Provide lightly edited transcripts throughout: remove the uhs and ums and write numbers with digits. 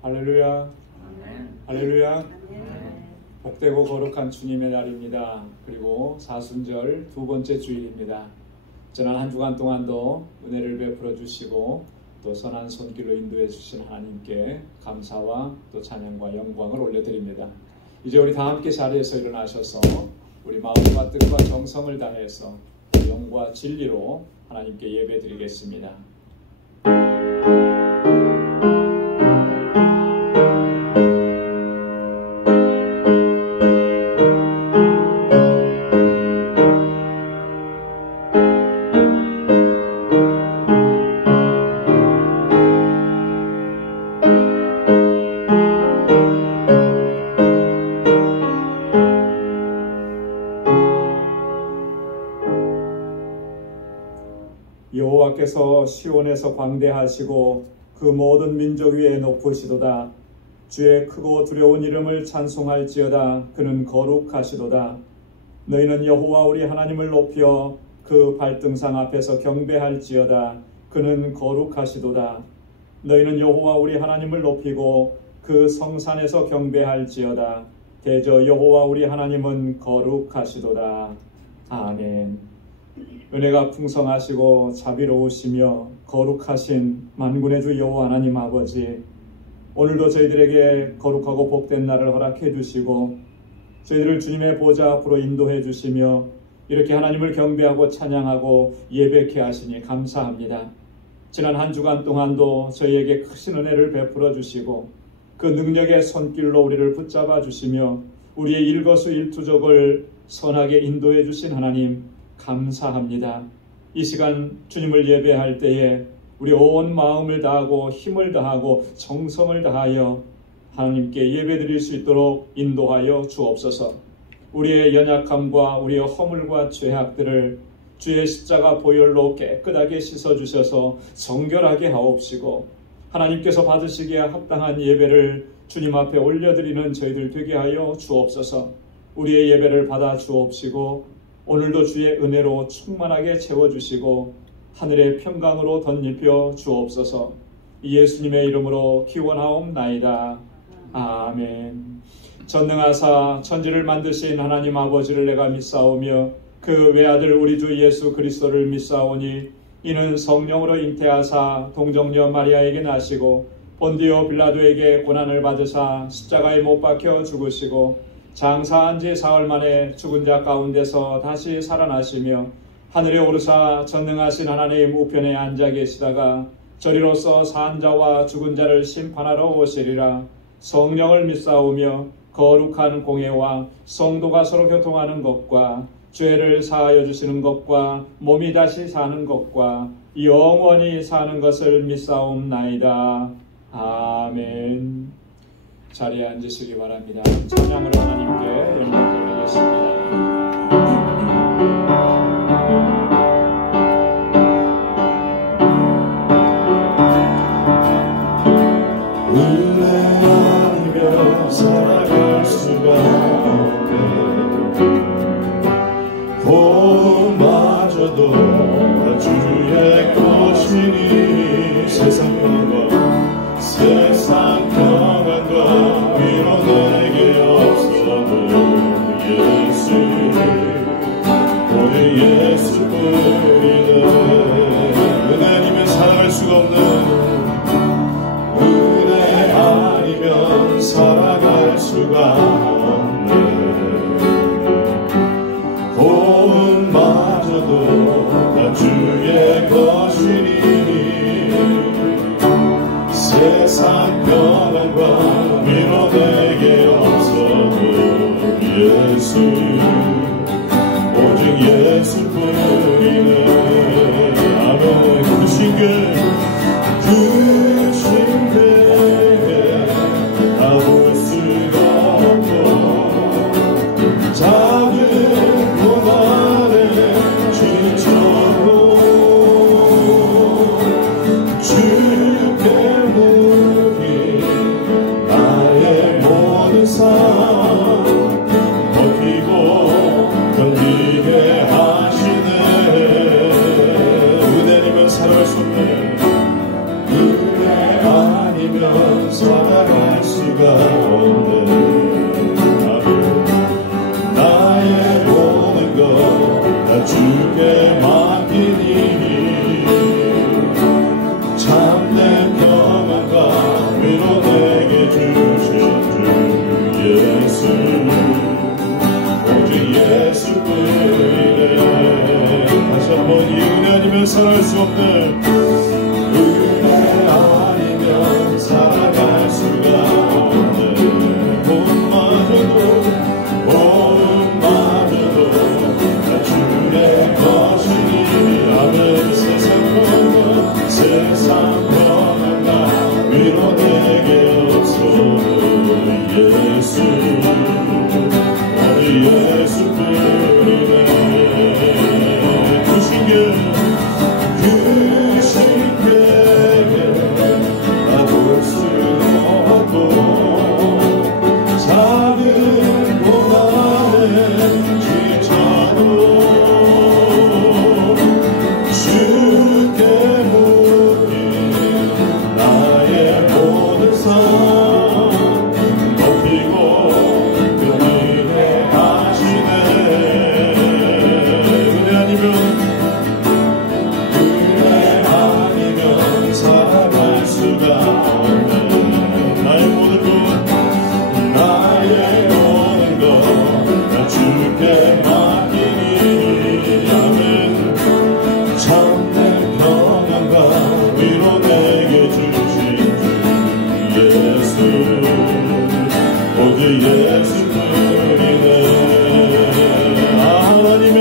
할렐루야. 할렐루야. 아멘. 복되고 거룩한 주님의 날입니다. 그리고 사순절 두 번째 주일입니다. 지난 한 주간 동안도 은혜를 베풀어 주시고 또 선한 손길로 인도해 주신 하나님께 감사와 또 찬양과 영광을 올려드립니다. 이제 우리 다 함께 자리에서 일어나셔서 우리 마음과 뜻과 정성을 다해서 영과 진리로 하나님께 예배드리겠습니다. 여호와께서 시온에서 광대하시고 그 모든 민족 위에 높으시도다. 주의 크고 두려운 이름을 찬송할지어다. 그는 거룩하시도다. 너희는 여호와 우리 하나님을 높여 그 발등상 앞에서 경배할지어다. 그는 거룩하시도다. 너희는 여호와 우리 하나님을 높이고 그 성산에서 경배할지어다. 대저 여호와 우리 하나님은 거룩하시도다. 아멘. 은혜가 풍성하시고 자비로우시며 거룩하신 만군의 주 여호와 하나님 아버지, 오늘도 저희들에게 거룩하고 복된 날을 허락해 주시고 저희들을 주님의 보좌 앞으로 인도해 주시며 이렇게 하나님을 경배하고 찬양하고 예배케 하시니 감사합니다. 지난 한 주간 동안도 저희에게 크신 은혜를 베풀어 주시고 그 능력의 손길로 우리를 붙잡아 주시며 우리의 일거수일투족을 선하게 인도해 주신 하나님 감사합니다. 이 시간 주님을 예배할 때에 우리 온 마음을 다하고 힘을 다하고 정성을 다하여 하나님께 예배드릴 수 있도록 인도하여 주옵소서. 우리의 연약함과 우리의 허물과 죄악들을 주의 십자가 보혈로 깨끗하게 씻어주셔서 정결하게 하옵시고 하나님께서 받으시기에 합당한 예배를 주님 앞에 올려드리는 저희들 되게 하여 주옵소서. 우리의 예배를 받아 주옵시고 오늘도 주의 은혜로 충만하게 채워주시고 하늘의 평강으로 덧입혀 주옵소서. 예수님의 이름으로 기원하옵나이다. 아멘. 전능하사 천지를 만드신 하나님 아버지를 내가 믿사오며 그 외아들 우리 주 예수 그리스도를 믿사오니 이는 성령으로 잉태하사 동정녀 마리아에게 나시고 본디오 빌라도에게 고난을 받으사 십자가에 못 박혀 죽으시고 장사한 지 사흘 만에 죽은 자 가운데서 다시 살아나시며 하늘에 오르사 전능하신 하나님 우편에 앉아 계시다가 저리로서 산 자와 죽은 자를 심판하러 오시리라. 성령을 믿사오며 거룩한 공예와 성도가 서로 교통하는 것과 죄를 사하여 주시는 것과 몸이 다시 사는 것과 영원히 사는 것을 믿사옵나이다. 아멘. 자리에 앉으시기 바랍니다. 찬양으로 하나님께 영광 돌리겠습니다. 살아갈 수가 없네. 고마저도 주의 것이니 세상 평안과 위로 내게 없어도 예수 오직 예수뿐이네. 은혜님은 살아갈 수가 없는 은혜 아니면 살아갈 수가 없네. 고음마저도 다 주의 것이니 세상 평안과 위로 내게 없어도 예수 오직 예수뿐이네. 아멘. 크신 게 다 볼 수가 없고 작은 고난에 지쳐도 주께 묻기 나의 모든 삶 버티고 견디게 하시네. 은혜님은 살아갈 수 없네. 아니면 살아갈 수가 없네. 나의 모든 것 다 주께 맡기니 참된 평안과 위로 내게 주신 주 예수, 오직 예수뿐이네. 다시 한번 이 은혜 아니면 살아갈 수 없네. 은혜 아니면 살아갈 수가 없네. 몸마저도 다 주의 것이니. 아멘. 세상 평안과 위로 내게 없어. 예수, 우리 예수뿐이네. 주신 게 나볼 수 없고 작은 고난에 지쳐도 주께 묻기 나의 모든 삶 높이고 은혜에 하시네. 은혜 아니면 살아갈 수가 없네. 나의 모든 것 다 주께 맡기니. 아멘. 참된 평안과 위로 내게 주신 주 예수, 오직 예수뿐이네. 하나님의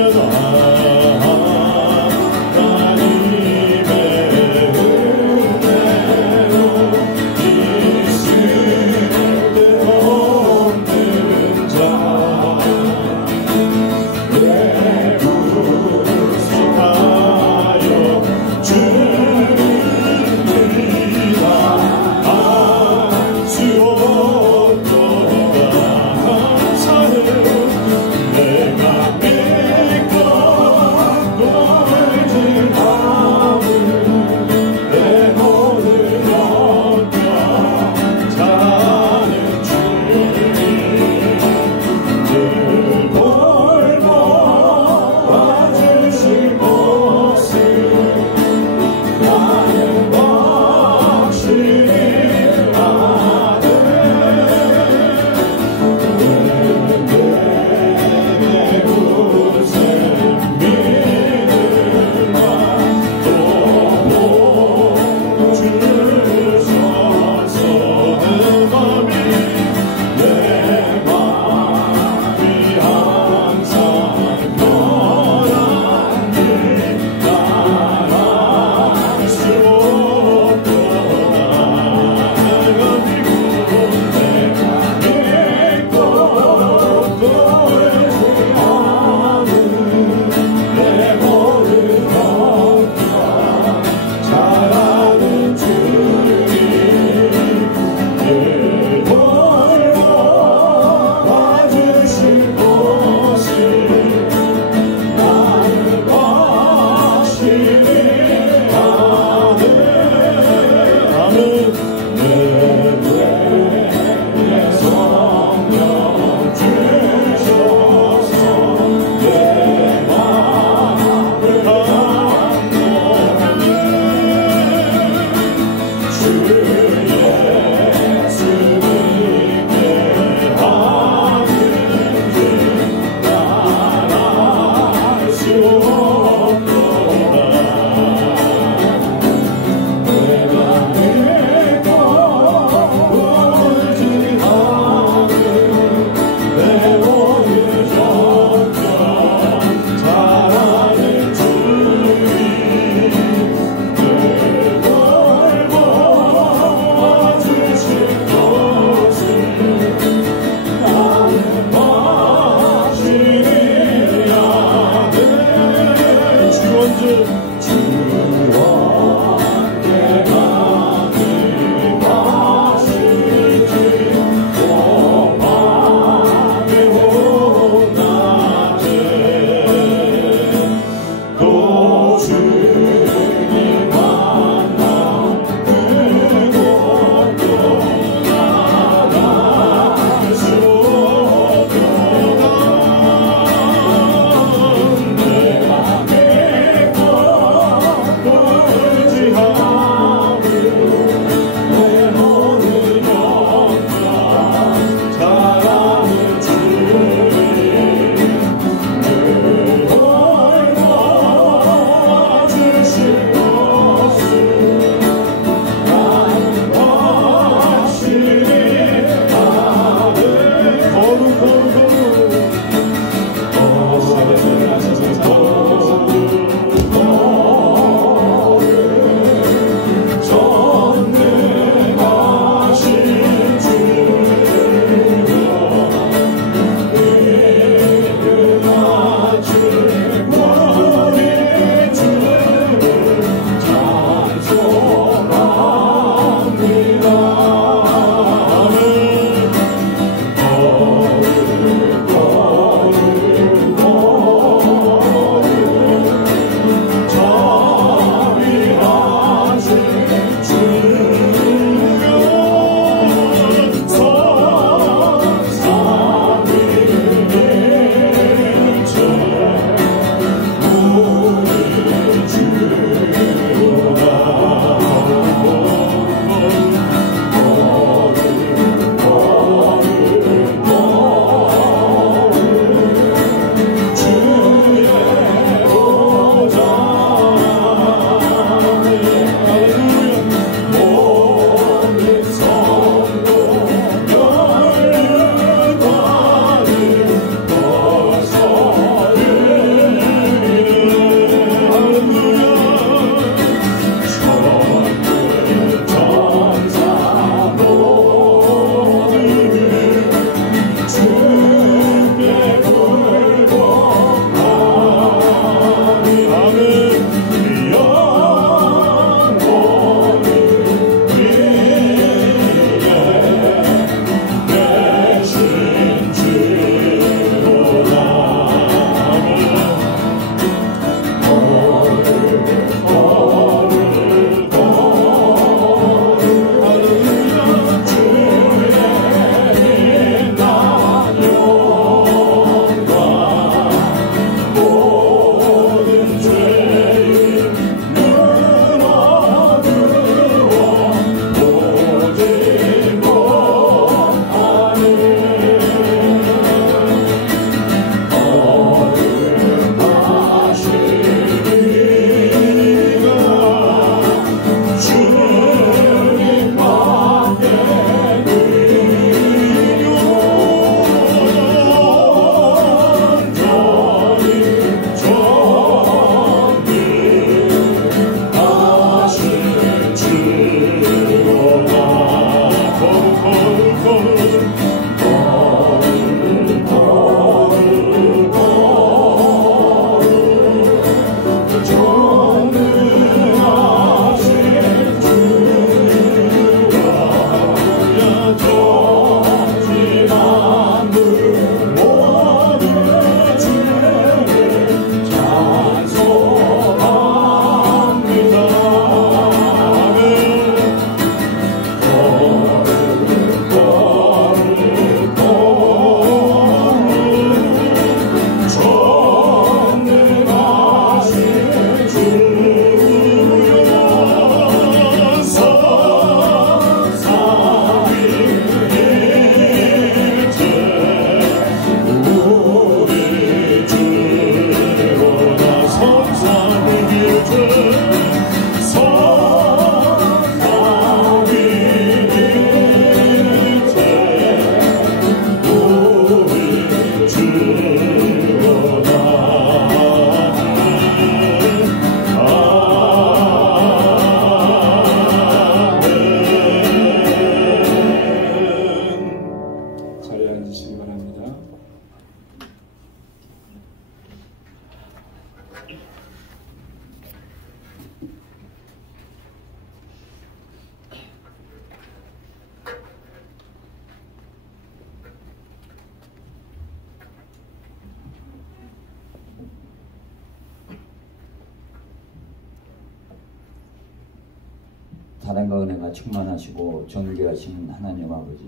사랑과 은혜가 충만하시고 존귀하신 하나님 아버지,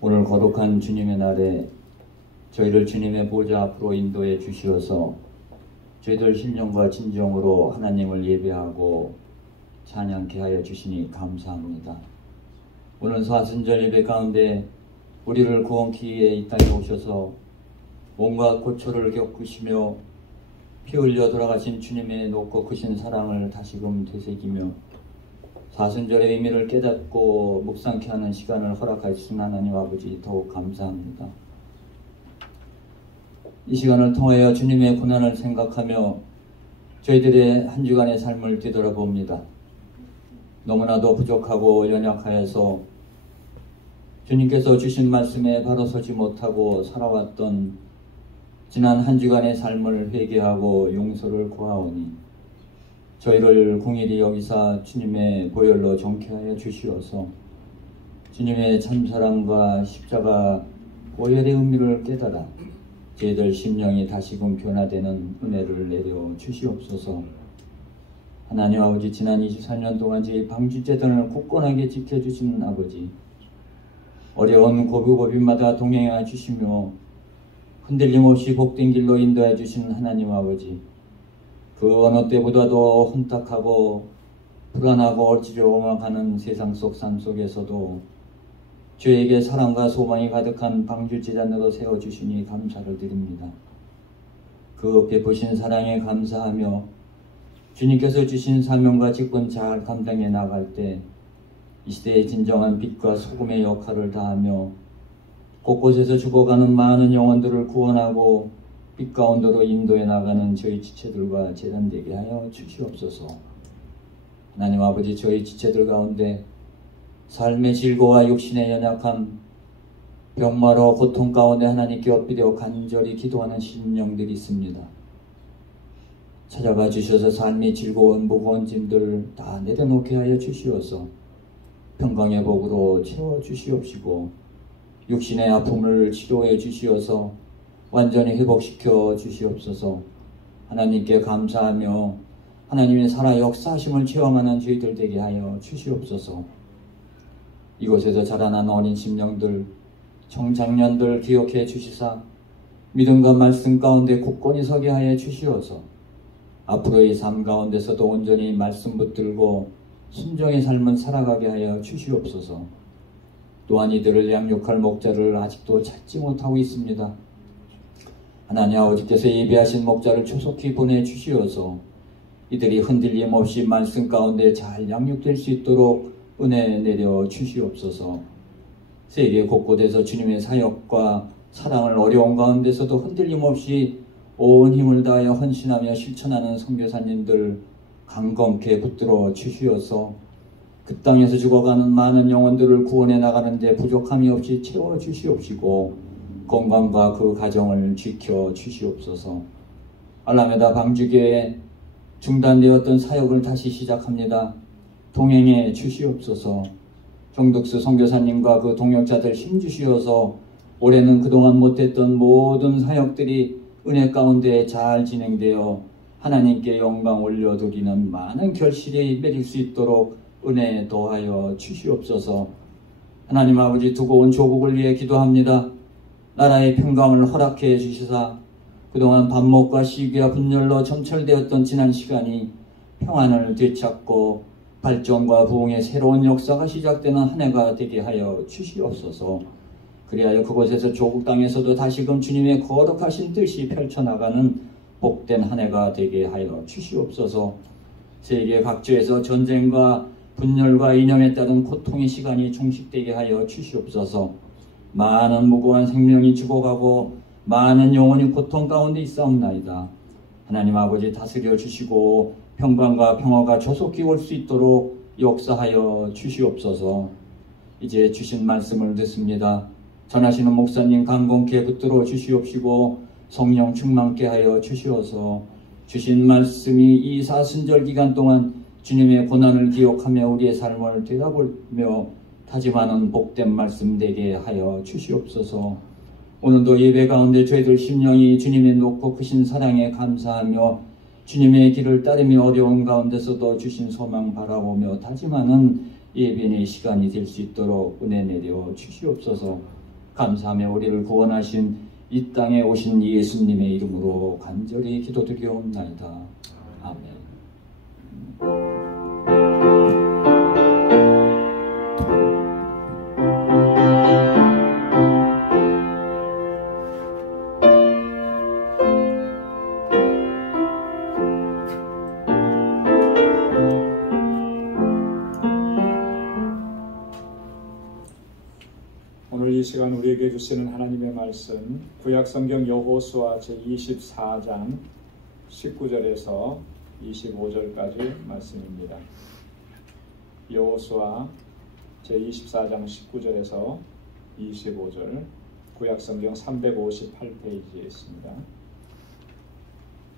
오늘 거룩한 주님의 날에 저희를 주님의 보좌 앞으로 인도해 주시어서 저희들 신령과 진정으로 하나님을 예배하고 찬양케 하여 주시니 감사합니다. 오늘 사순절 예배 가운데 우리를 구원키에 이 땅에 오셔서 온갖 고초를 겪으시며 피 흘려 돌아가신 주님의 높고 크신 사랑을 다시금 되새기며 사순절의 의미를 깨닫고 묵상케 하는 시간을 허락하신 하나님 아버지, 더욱 감사합니다. 이 시간을 통하여 주님의 고난을 생각하며 저희들의 한 주간의 삶을 되돌아봅니다. 너무나도 부족하고 연약하여서 주님께서 주신 말씀에 바로 서지 못하고 살아왔던 지난 한 주간의 삶을 회개하고 용서를 구하오니 저희를 공일히 여기사 주님의 보혈로 정케하여 주시어서 주님의 참사랑과 십자가 보혈의 의미를 깨달아 저희들 심령이 다시금 변화되는 은혜를 내려 주시옵소서. 하나님 아버지, 지난 24년 동안 저희 방주재단을 굳건하게 지켜주시는 아버지, 어려운 고비고비마다 동행해 주시며 흔들림 없이 복된 길로 인도해 주시는 하나님 아버지, 그 어느 때보다도 혼탁하고 불안하고 어지러워가는 세상 속 삶 속에서도 저에게 사랑과 소망이 가득한 방주재단으로 세워주시니 감사를 드립니다. 그 베푸신 사랑에 감사하며 주님께서 주신 사명과 직분 잘 감당해 나갈 때 이 시대의 진정한 빛과 소금의 역할을 다하며 곳곳에서 죽어가는 많은 영혼들을 구원하고 빛 가운데로 인도해 나가는 저희 지체들과 재단되게 하여 주시옵소서. 하나님 아버지, 저희 지체들 가운데 삶의 질고와 육신의 연약함, 병마로 고통 가운데 하나님께 엎드려 간절히 기도하는 심령들이 있습니다. 찾아가 주셔서 삶이 즐거운 무거운 짐들 다 내려놓게 하여 주시어서 평강의 복으로 채워주시옵시고 육신의 아픔을 치료해 주시어서 완전히 회복시켜 주시옵소서. 하나님께 감사하며 하나님의 살아 역사하심을 체험하는 저희들 되게 하여 주시옵소서. 이곳에서 자라난 어린 심령들, 청장년들 기억해 주시사 믿음과 말씀 가운데 굳건히 서게 하여 주시어서 앞으로의 삶 가운데서도 온전히 말씀 붙들고 순종의 삶을 살아가게 하여 주시옵소서. 또한 이들을 양육할 목자를 아직도 찾지 못하고 있습니다. 하나님 아버지께서 예비하신 목자를 조속히 보내주시어서 이들이 흔들림 없이 말씀 가운데 잘 양육될 수 있도록 은혜 내려 주시옵소서. 세계 곳곳에서 주님의 사역과 사랑을 어려운 가운데서도 흔들림 없이 온 힘을 다하여 헌신하며 실천하는 선교사님들 강건케 붙들어 주시어서 그 땅에서 죽어가는 많은 영혼들을 구원해 나가는데 부족함이 없이 채워 주시옵시고 건강과 그 가정을 지켜 주시옵소서. 알라메다 방주교회 중단되었던 사역을 다시 시작합니다. 동행해 주시옵소서. 정덕수 선교사님과 그 동역자들 힘주시어서 올해는 그동안 못했던 모든 사역들이 은혜 가운데 잘 진행되어 하나님께 영광 올려드리는 많은 결실이 맺을 수 있도록 은혜 더하여 주시옵소서. 하나님 아버지, 두고 온 조국을 위해 기도합니다. 나라의 평강을 허락해 주시사 그동안 반목과 시기와 분열로 점철되었던 지난 시간이 평안을 되찾고 발전과 부흥의 새로운 역사가 시작되는 한 해가 되게 하여 주시옵소서. 그리하여 그곳에서 조국 땅에서도 다시금 주님의 거룩하신 뜻이 펼쳐나가는 복된 한 해가 되게 하여 주시옵소서. 세계 각지에서 전쟁과 분열과 이념에 따른 고통의 시간이 종식되게 하여 주시옵소서. 많은 무고한 생명이 죽어가고 많은 영혼이 고통 가운데 있사옵나이다. 하나님 아버지, 다스려 주시고 평강과 평화가 조속히 올 수 있도록 역사하여 주시옵소서. 이제 주신 말씀을 듣습니다. 전하시는 목사님 강건케 붙들어 주시옵시고 성령 충만케 하여 주시어서 주신 말씀이 이 사순절 기간 동안 주님의 고난을 기억하며 우리의 삶을 되돌아보며 다짐하는 복된 말씀 되게 하여 주시옵소서. 오늘도 예배 가운데 저희들 심령이 주님의 높고 크신 사랑에 감사하며 주님의 길을 따르며 어려운 가운데서도 주신 소망 바라보며 다짐하는 예배의 시간이 될 수 있도록 은혜 내려 주시옵소서. 감사하며 우리를 구원하신 이 땅에 오신 예수님의 이름으로 간절히 기도드리옵나이다. 아멘. 오늘 이 시간 우리에게 주시는 하나님의 말씀, 구약성경 여호수아 제24장 19절에서 25절까지 말씀입니다. 여호수아 제24장 19절에서 25절, 구약성경 358페이지에 있습니다.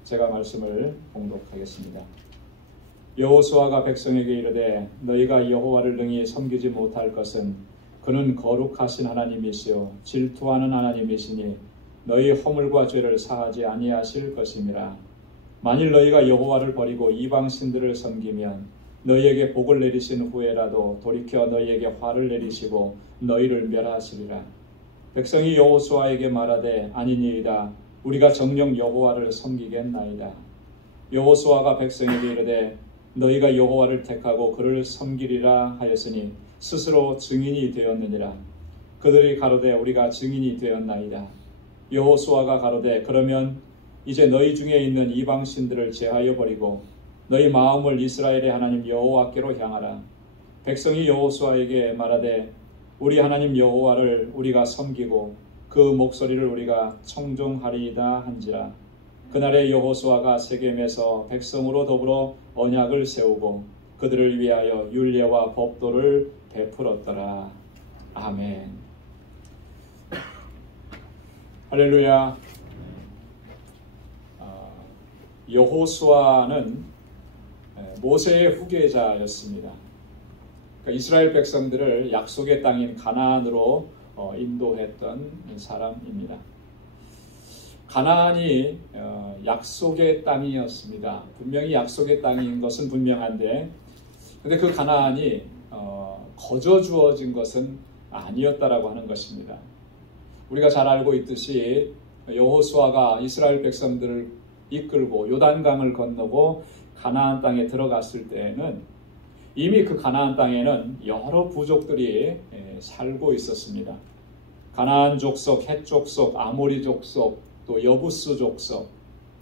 제가 말씀을 봉독하겠습니다. 여호수아가 백성에게 이르되 너희가 여호와를 능히 섬기지 못할 것은 그는 거룩하신 하나님이시요 질투하는 하나님이시니 너희 허물과 죄를 사하지 아니하실 것임이라. 만일 너희가 여호와를 버리고 이방 신들을 섬기면 너희에게 복을 내리신 후에라도 돌이켜 너희에게 화를 내리시고 너희를 멸하시리라. 백성이 여호수아에게 말하되 아니니이다. 우리가 정녕 여호와를 섬기겠나이다. 여호수아가 백성에게 이르되 너희가 여호와를 택하고 그를 섬기리라 하였으니 스스로 증인이 되었느니라. 그들이 가로되 우리가 증인이 되었나이다. 여호수아가 가로되 그러면 이제 너희 중에 있는 이방 신들을 제하여 버리고 너희 마음을 이스라엘의 하나님 여호와께로 향하라. 백성이 여호수아에게 말하되 우리 하나님 여호와를 우리가 섬기고 그 목소리를 우리가 청종하리이다 한지라. 그날에 여호수아가 세겜에서 백성으로 더불어 언약을 세우고 그들을 위하여 율례와 법도를 베풀었더라. 아멘. 할렐루야. 여호수아는 모세의 후계자였습니다. 그러니까 이스라엘 백성들을 약속의 땅인 가나안으로 인도했던 사람입니다. 가나안이 약속의 땅이었습니다. 분명히 약속의 땅인 것은 분명한데, 근데 그 가나안이 거저 주어진 것은 아니었다라고 하는 것입니다. 우리가 잘 알고 있듯이 여호수아가 이스라엘 백성들을 이끌고 요단강을 건너고 가나안 땅에 들어갔을 때에는 이미 그 가나안 땅에는 여러 부족들이 살고 있었습니다. 가나안 족속, 헷 족속, 아모리 족속, 또 여부스 족속,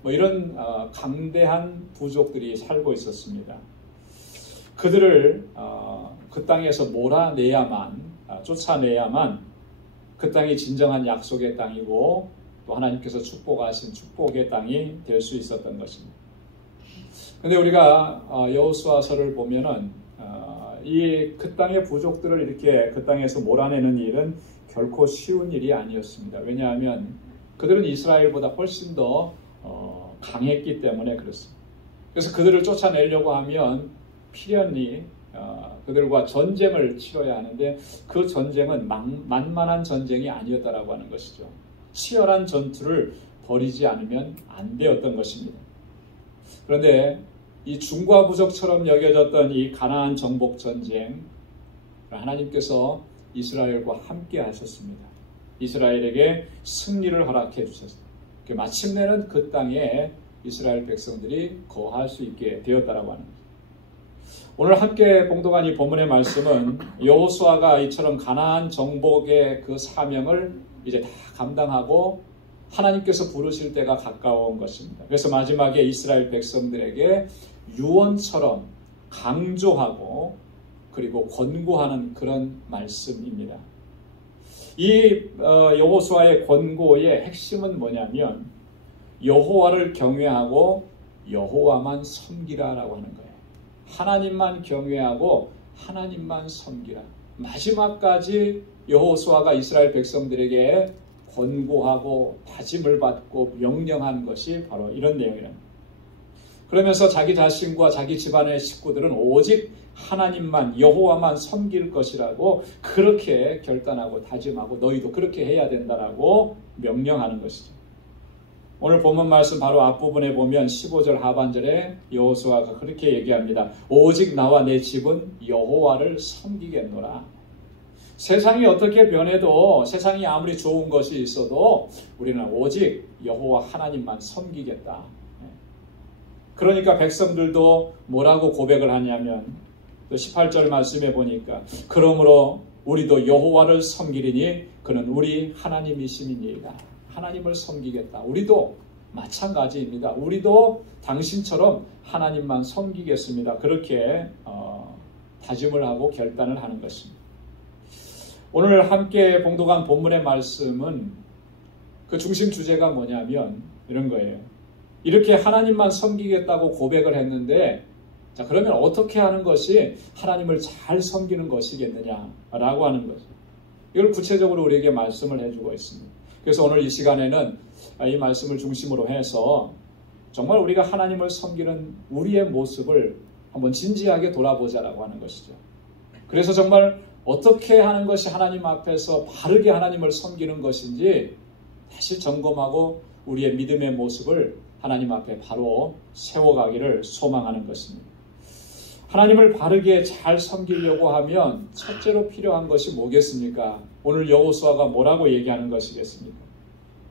이런 강대한 부족들이 살고 있었습니다. 그들을 그 땅에서 몰아내야만, 쫓아내야만 그 땅이 진정한 약속의 땅이고 또 하나님께서 축복하신 축복의 땅이 될 수 있었던 것입니다. 그런데 우리가 여호수아서를 보면은 그 땅의 부족들을 이렇게 그 땅에서 몰아내는 일은 결코 쉬운 일이 아니었습니다. 왜냐하면 그들은 이스라엘보다 훨씬 더 강했기 때문에 그렇습니다. 그래서 그들을 쫓아내려고 하면 필연히 그들과 전쟁을 치러야 하는데 그 전쟁은 만만한 전쟁이 아니었다라고 하는 것이죠. 치열한 전투를 벌이지 않으면 안 되었던 것입니다. 그런데 이 중과 부족처럼 여겨졌던 이 가나안 정복 전쟁, 하나님께서 이스라엘과 함께 하셨습니다. 이스라엘에게 승리를 허락해 주셨습니다. 마침내는 그 땅에 이스라엘 백성들이 거할 수 있게 되었다라고 하는 것입니다. 오늘 함께 봉독한 이 본문의 말씀은 여호수아가 이처럼 가나안 정복의 그 사명을 이제 다 감당하고 하나님께서 부르실 때가 가까운 것입니다. 그래서 마지막에 이스라엘 백성들에게 유언처럼 강조하고 그리고 권고하는 그런 말씀입니다. 이 여호수아의 권고의 핵심은 뭐냐면 여호와를 경외하고 여호와만 섬기라라고 하는 거예요. 하나님만 경외하고 하나님만 섬기라. 마지막까지 여호수아가 이스라엘 백성들에게 권고하고 다짐을 받고 명령한 것이 바로 이런 내용이랍니다. 그러면서 자기 자신과 자기 집안의 식구들은 오직 하나님만 여호와만 섬길 것이라고 그렇게 결단하고 다짐하고 너희도 그렇게 해야 된다라고 명령하는 것이죠. 오늘 본문 말씀 바로 앞부분에 보면 15절 하반절에 여호수아가 그렇게 얘기합니다. 오직 나와 내 집은 여호와를 섬기겠노라. 세상이 어떻게 변해도, 세상이 아무리 좋은 것이 있어도 우리는 오직 여호와 하나님만 섬기겠다. 그러니까 백성들도 뭐라고 고백을 하냐면, 또 18절 말씀에 보니까 그러므로 우리도 여호와를 섬기리니 그는 우리 하나님이심이니이다. 하나님을 섬기겠다. 우리도 마찬가지입니다. 우리도 당신처럼 하나님만 섬기겠습니다. 그렇게 다짐을 하고 결단을 하는 것입니다. 오늘 함께 봉독한 본문의 말씀은 그 중심 주제가 뭐냐면 이런 거예요. 이렇게 하나님만 섬기겠다고 고백을 했는데, 자, 그러면 어떻게 하는 것이 하나님을 잘 섬기는 것이겠느냐라고 하는 거죠. 이걸 구체적으로 우리에게 말씀을 해주고 있습니다. 그래서 오늘 이 시간에는 이 말씀을 중심으로 해서 정말 우리가 하나님을 섬기는 우리의 모습을 한번 진지하게 돌아보자라고 하는 것이죠. 그래서 정말 어떻게 하는 것이 하나님 앞에서 바르게 하나님을 섬기는 것인지 다시 점검하고 우리의 믿음의 모습을 하나님 앞에 바로 세워가기를 소망하는 것입니다. 하나님을 바르게 잘 섬기려고 하면 첫째로 필요한 것이 뭐겠습니까? 오늘 여호수아가 뭐라고 얘기하는 것이겠습니까?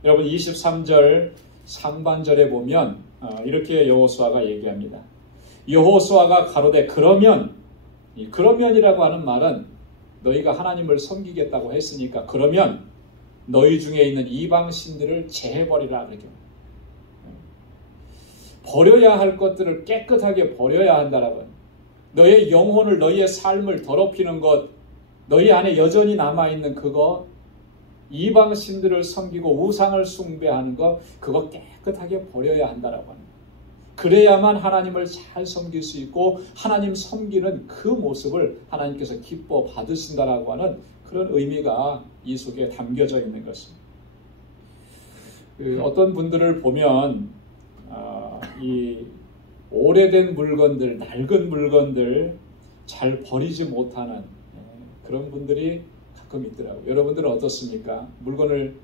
여러분 23절 상반절에 보면 이렇게 여호수아가 얘기합니다. 여호수아가 가로되 그러면, 이 그러면이라고 하는 말은 너희가 하나님을 섬기겠다고 했으니까 그러면 너희 중에 있는 이방 신들을 제해버리라 그러죠. 버려야 할 것들을 깨끗하게 버려야 한다라고. 너의 영혼을, 너희의 삶을 더럽히는 것, 너희 안에 여전히 남아있는 그것, 이방 신들을 섬기고 우상을 숭배하는 것, 그거 깨끗하게 버려야 한다라고 합니다. 그래야만 하나님을 잘 섬길 수 있고 하나님 섬기는 그 모습을 하나님께서 기뻐 받으신다라고 하는 그런 의미가 이 속에 담겨져 있는 것입니다. 어떤 분들을 보면 이 오래된 물건들, 낡은 물건들 잘 버리지 못하는 그런 분들이 가끔 있더라고요. 여러분들은 어떻습니까? 물건을,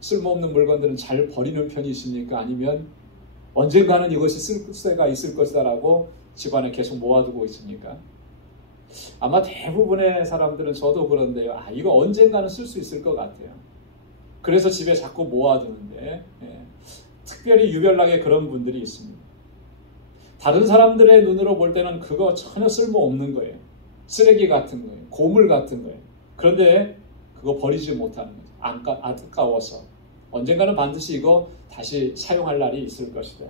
쓸모없는 물건들은 잘 버리는 편이십니까? 아니면 언젠가는 이것이 쓸데가 있을 것이다라고 집안에 계속 모아두고 있습니까? 아마 대부분의 사람들은, 저도 그런데요, 이거 언젠가는 쓸 수 있을 것 같아요. 그래서 집에 자꾸 모아두는데, 특별히 유별나게 그런 분들이 있습니다. 다른 사람들의 눈으로 볼 때는 그거 전혀 쓸모없는 거예요. 쓰레기 같은 거예요. 고물 같은 거예요. 그런데 그거 버리지 못하는 거예요. 안타까워서. 언젠가는 반드시 이거 다시 사용할 날이 있을 것이다.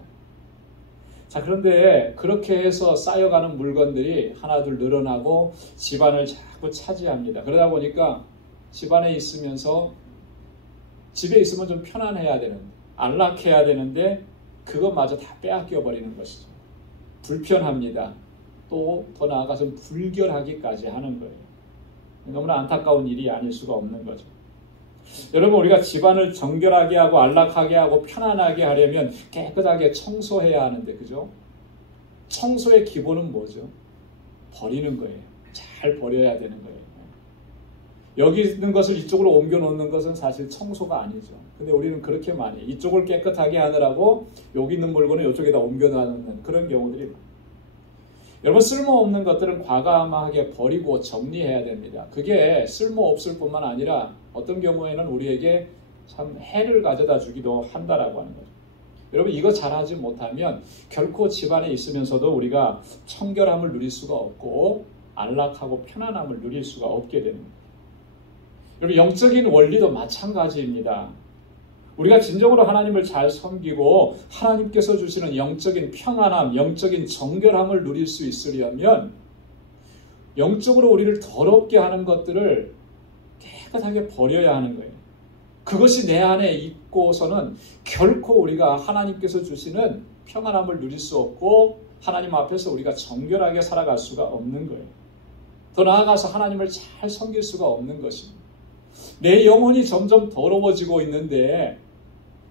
자, 그런데 그렇게 해서 쌓여가는 물건들이 하나둘 늘어나고 집안을 자꾸 차지합니다. 그러다 보니까 집안에 있으면서, 집에 있으면 좀 편안해야 되는데, 안락해야 되는데 그것마저 다 빼앗겨 버리는 것이죠. 불편합니다. 또 더 나아가서 불결하기까지 하는 거예요. 너무나 안타까운 일이 아닐 수가 없는 거죠. 여러분, 우리가 집안을 정결하게 하고 안락하게 하고 편안하게 하려면 깨끗하게 청소해야 하는데, 그죠? 청소의 기본은 뭐죠? 버리는 거예요. 잘 버려야 되는 거예요. 여기 있는 것을 이쪽으로 옮겨 놓는 것은 사실 청소가 아니죠. 근데 우리는 그렇게 많이 이쪽을 깨끗하게 하느라고 여기 있는 물건을 이쪽에다 옮겨 놓는 그런 경우들이 많아요. 여러분, 쓸모없는 것들은 과감하게 버리고 정리해야 됩니다. 그게 쓸모없을 뿐만 아니라 어떤 경우에는 우리에게 참 해를 가져다 주기도 한다라고 하는 거죠. 여러분, 이거 잘하지 못하면 결코 집안에 있으면서도 우리가 청결함을 누릴 수가 없고 안락하고 편안함을 누릴 수가 없게 됩니다. 여러분, 영적인 원리도 마찬가지입니다. 우리가 진정으로 하나님을 잘 섬기고 하나님께서 주시는 영적인 평안함, 영적인 정결함을 누릴 수 있으려면 영적으로 우리를 더럽게 하는 것들을 깨끗하게 버려야 하는 거예요. 그것이 내 안에 있고서는 결코 우리가 하나님께서 주시는 평안함을 누릴 수 없고 하나님 앞에서 우리가 정결하게 살아갈 수가 없는 거예요. 더 나아가서 하나님을 잘 섬길 수가 없는 것입니다. 내 영혼이 점점 더러워지고 있는데,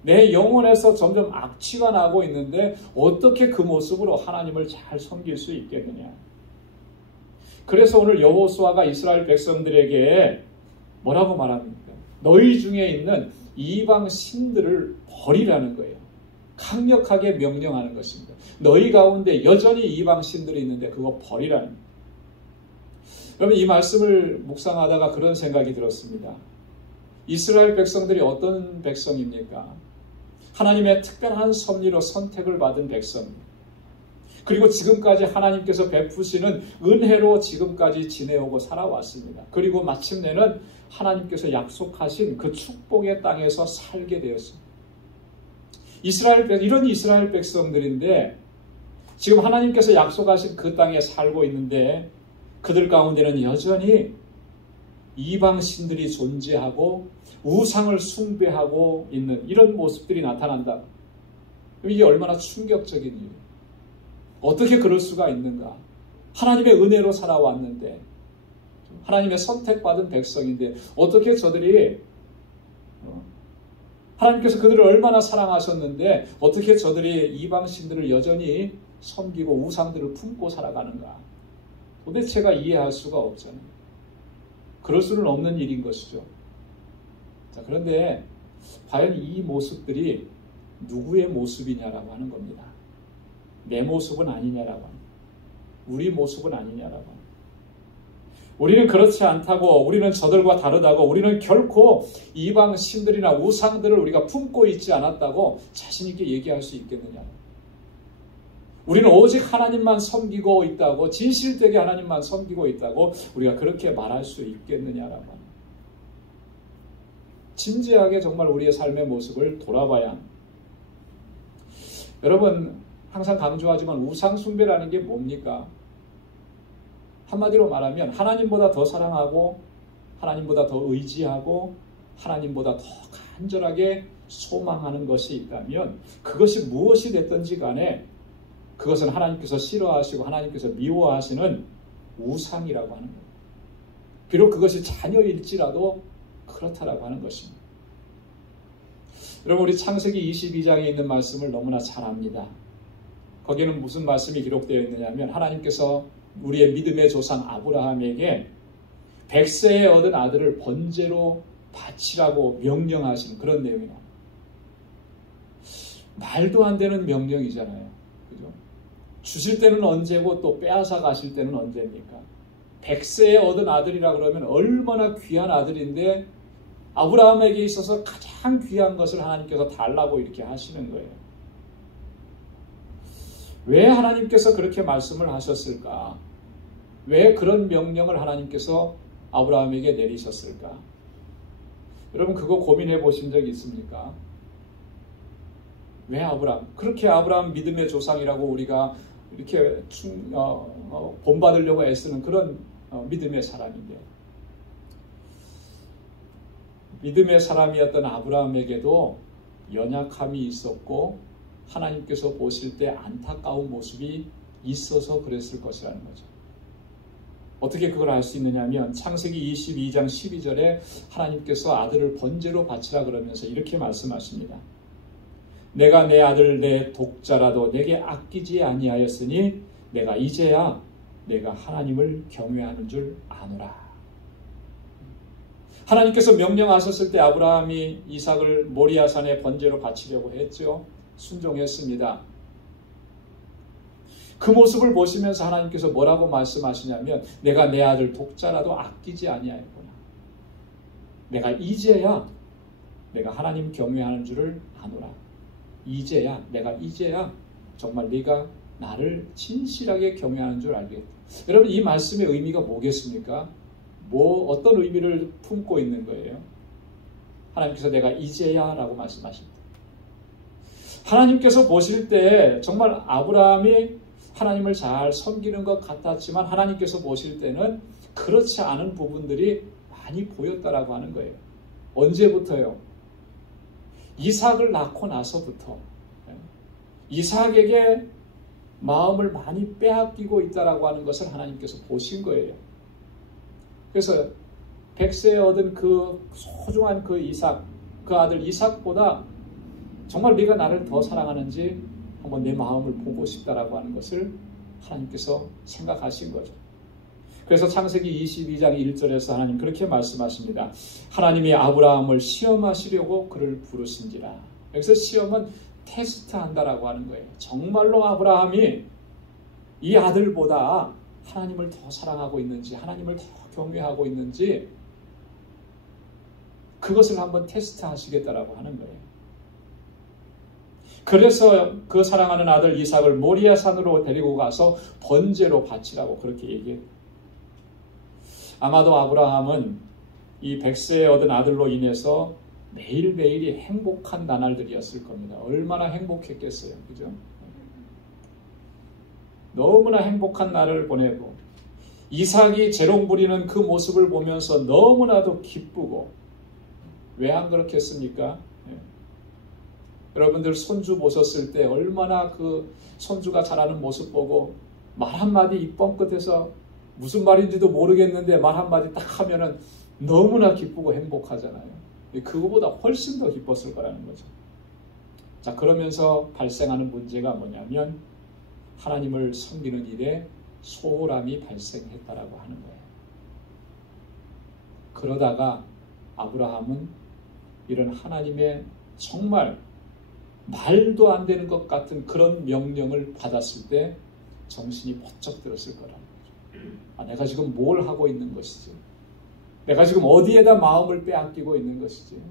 내 영혼에서 점점 악취가 나고 있는데 어떻게 그 모습으로 하나님을 잘 섬길 수 있겠느냐. 그래서 오늘 여호수아가 이스라엘 백성들에게 뭐라고 말합니까? 너희 중에 있는 이방 신들을 버리라는 거예요. 강력하게 명령하는 것입니다. 너희 가운데 여전히 이방신들이 있는데 그거 버리라는 거예요. 여러분, 이 말씀을 묵상하다가 그런 생각이 들었습니다. 이스라엘 백성들이 어떤 백성입니까? 하나님의 특별한 섭리로 선택을 받은 백성입니다. 그리고 지금까지 하나님께서 베푸시는 은혜로 지금까지 지내오고 살아왔습니다. 그리고 마침내는 하나님께서 약속하신 그 축복의 땅에서 살게 되었습니다. 이런 이스라엘 백성들인데 지금 하나님께서 약속하신 그 땅에 살고 있는데 그들 가운데는 여전히 이방신들이 존재하고 우상을 숭배하고 있는 이런 모습들이 나타난다. 이게 얼마나 충격적인 일이에요. 어떻게 그럴 수가 있는가? 하나님의 은혜로 살아왔는데, 하나님의 선택받은 백성인데 어떻게 저들이, 하나님께서 그들을 얼마나 사랑하셨는데 어떻게 저들이 이방신들을 여전히 섬기고 우상들을 품고 살아가는가? 도대체가 이해할 수가 없잖아요. 그럴 수는 없는 일인 것이죠. 자, 그런데 과연 이 모습들이 누구의 모습이냐라고 하는 겁니다. 내 모습은 아니냐라고 합니다. 우리 모습은 아니냐라고 합니다. 우리는 그렇지 않다고, 우리는 저들과 다르다고, 우리는 결코 이방 신들이나 우상들을 우리가 품고 있지 않았다고 자신 있게 얘기할 수 있겠느냐. 우리는 오직 하나님만 섬기고 있다고, 진실되게 하나님만 섬기고 있다고 우리가 그렇게 말할 수 있겠느냐라고 합니다. 진지하게 정말 우리의 삶의 모습을 돌아봐야 합니다. 여러분, 항상 강조하지만 우상 숭배라는 게 뭡니까? 한마디로 말하면 하나님보다 더 사랑하고 하나님보다 더 의지하고 하나님보다 더 간절하게 소망하는 것이 있다면 그것이 무엇이 됐든지 간에 그것은 하나님께서 싫어하시고 하나님께서 미워하시는 우상이라고 하는 거예요. 비록 그것이 자녀일지라도 그렇다라고 하는 것입니다. 여러분, 우리 창세기 22장에 있는 말씀을 너무나 잘 압니다. 거기에는 무슨 말씀이 기록되어 있느냐면 하나님께서 우리의 믿음의 조상 아브라함에게 100세에 얻은 아들을 번제로 바치라고 명령하신 그런 내용이 나옵니다. 말도 안 되는 명령이잖아요. 그죠? 주실 때는 언제고 또 빼앗아 가실 때는 언제입니까? 100세에 얻은 아들이라 그러면 얼마나 귀한 아들인데 아브라함에게 있어서 가장 귀한 것을 하나님께서 달라고 이렇게 하시는 거예요. 왜 하나님께서 그렇게 말씀을 하셨을까? 왜 그런 명령을 하나님께서 아브라함에게 내리셨을까? 여러분, 그거 고민해 보신 적 있습니까? 왜 아브라함? 그렇게 아브라함 믿음의 조상이라고 우리가 이렇게 본받으려고 애쓰는 그런 믿음의 사람인데, 믿음의 사람이었던 아브라함에게도 연약함이 있었고 하나님께서 보실 때 안타까운 모습이 있어서 그랬을 것이라는 거죠. 어떻게 그걸 알 수 있느냐 하면 창세기 22장 12절에 하나님께서 아들을 번제로 바치라 그러면서 이렇게 말씀하십니다. 내가 내 아들 내 독자라도 내게 아끼지 아니하였으니 내가 이제야 내가 하나님을 경외하는 줄 아노라. 하나님께서 명령하셨을 때 아브라함이 이삭을 모리아산에 번제로 바치려고 했죠. 순종했습니다. 그 모습을 보시면서 하나님께서 뭐라고 말씀하시냐면 내가 내 아들 독자라도 아끼지 아니하였구나. 내가 이제야 내가 하나님 경외하는 줄을 아노라. 내가 이제야 정말 네가 나를 진실하게 경외하는 줄 알겠다. 여러분, 이 말씀의 의미가 뭐겠습니까? 어떤 의미를 품고 있는 거예요? 하나님께서 내가 이제야 라고 말씀하십니다. 하나님께서 보실 때 정말 아브라함이 하나님을 잘 섬기는 것 같았지만 하나님께서 보실 때는 그렇지 않은 부분들이 많이 보였다라고 하는 거예요. 언제부터요? 이삭을 낳고 나서부터 이삭에게 마음을 많이 빼앗기고 있다라고 하는 것을 하나님께서 보신 거예요. 그래서 100세에 얻은 그 소중한 그 이삭, 그 아들 이삭보다 정말 네가 나를 더 사랑하는지 한번 내 마음을 보고 싶다라고 하는 것을 하나님께서 생각하신 거죠. 그래서 창세기 22장 1절에서 하나님 그렇게 말씀하십니다. 하나님이 아브라함을 시험하시려고 그를 부르신지라. 여기서 시험은 테스트한다라고 하는 거예요. 정말로 아브라함이 이 아들보다 하나님을 더 사랑하고 있는지, 하나님을 더 경외하고 있는지, 그것을 한번 테스트하시겠다라고 하는 거예요. 그래서 그 사랑하는 아들 이삭을 모리아 산으로 데리고 가서 번제로 바치라고 그렇게 얘기해요. 아마도 아브라함은 이 100세에 얻은 아들로 인해서 매일매일이 행복한 나날들이었을 겁니다. 얼마나 행복했겠어요. 그죠? 너무나 행복한 날을 보내고 이삭이 재롱 부리는 그 모습을 보면서 너무나도 기쁘고, 왜 안 그렇겠습니까? 여러분들 손주 보셨을 때 얼마나 그 손주가 자라는 모습 보고 말 한마디 입 뻥끗해서 무슨 말인지도 모르겠는데 말 한마디 딱 하면은 너무나 기쁘고 행복하잖아요. 그거보다 훨씬 더 기뻤을 거라는 거죠. 자, 그러면서 발생하는 문제가 뭐냐면 하나님을 섬기는 일에 소홀함이 발생했다라고 하는 거예요. 그러다가 아브라함은 이런 하나님의 정말 말도 안 되는 것 같은 그런 명령을 받았을 때 정신이 번쩍 들었을 거라는 거죠. 내가 지금 뭘 하고 있는 것이지? 내가 지금 어디에다 마음을 빼앗기고 있는 것이지?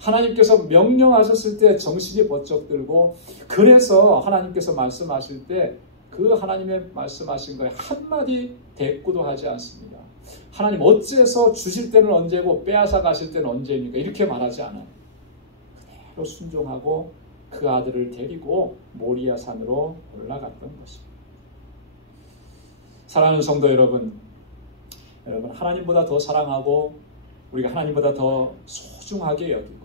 하나님께서 명령하셨을 때 정신이 번쩍 들고, 그래서 하나님께서 말씀하실 때 그 하나님의 말씀하신 거에 한마디 대꾸도 하지 않습니다. 하나님 어째서 주실 때는 언제고 빼앗아 가실 때는 언제입니까? 이렇게 말하지 않아요. 그대로 순종하고 그 아들을 데리고 모리아 산으로 올라갔던 것입니다. 사랑하는 성도 여러분, 하나님보다 더 사랑하고 우리가 하나님보다 더 소중하게 여기고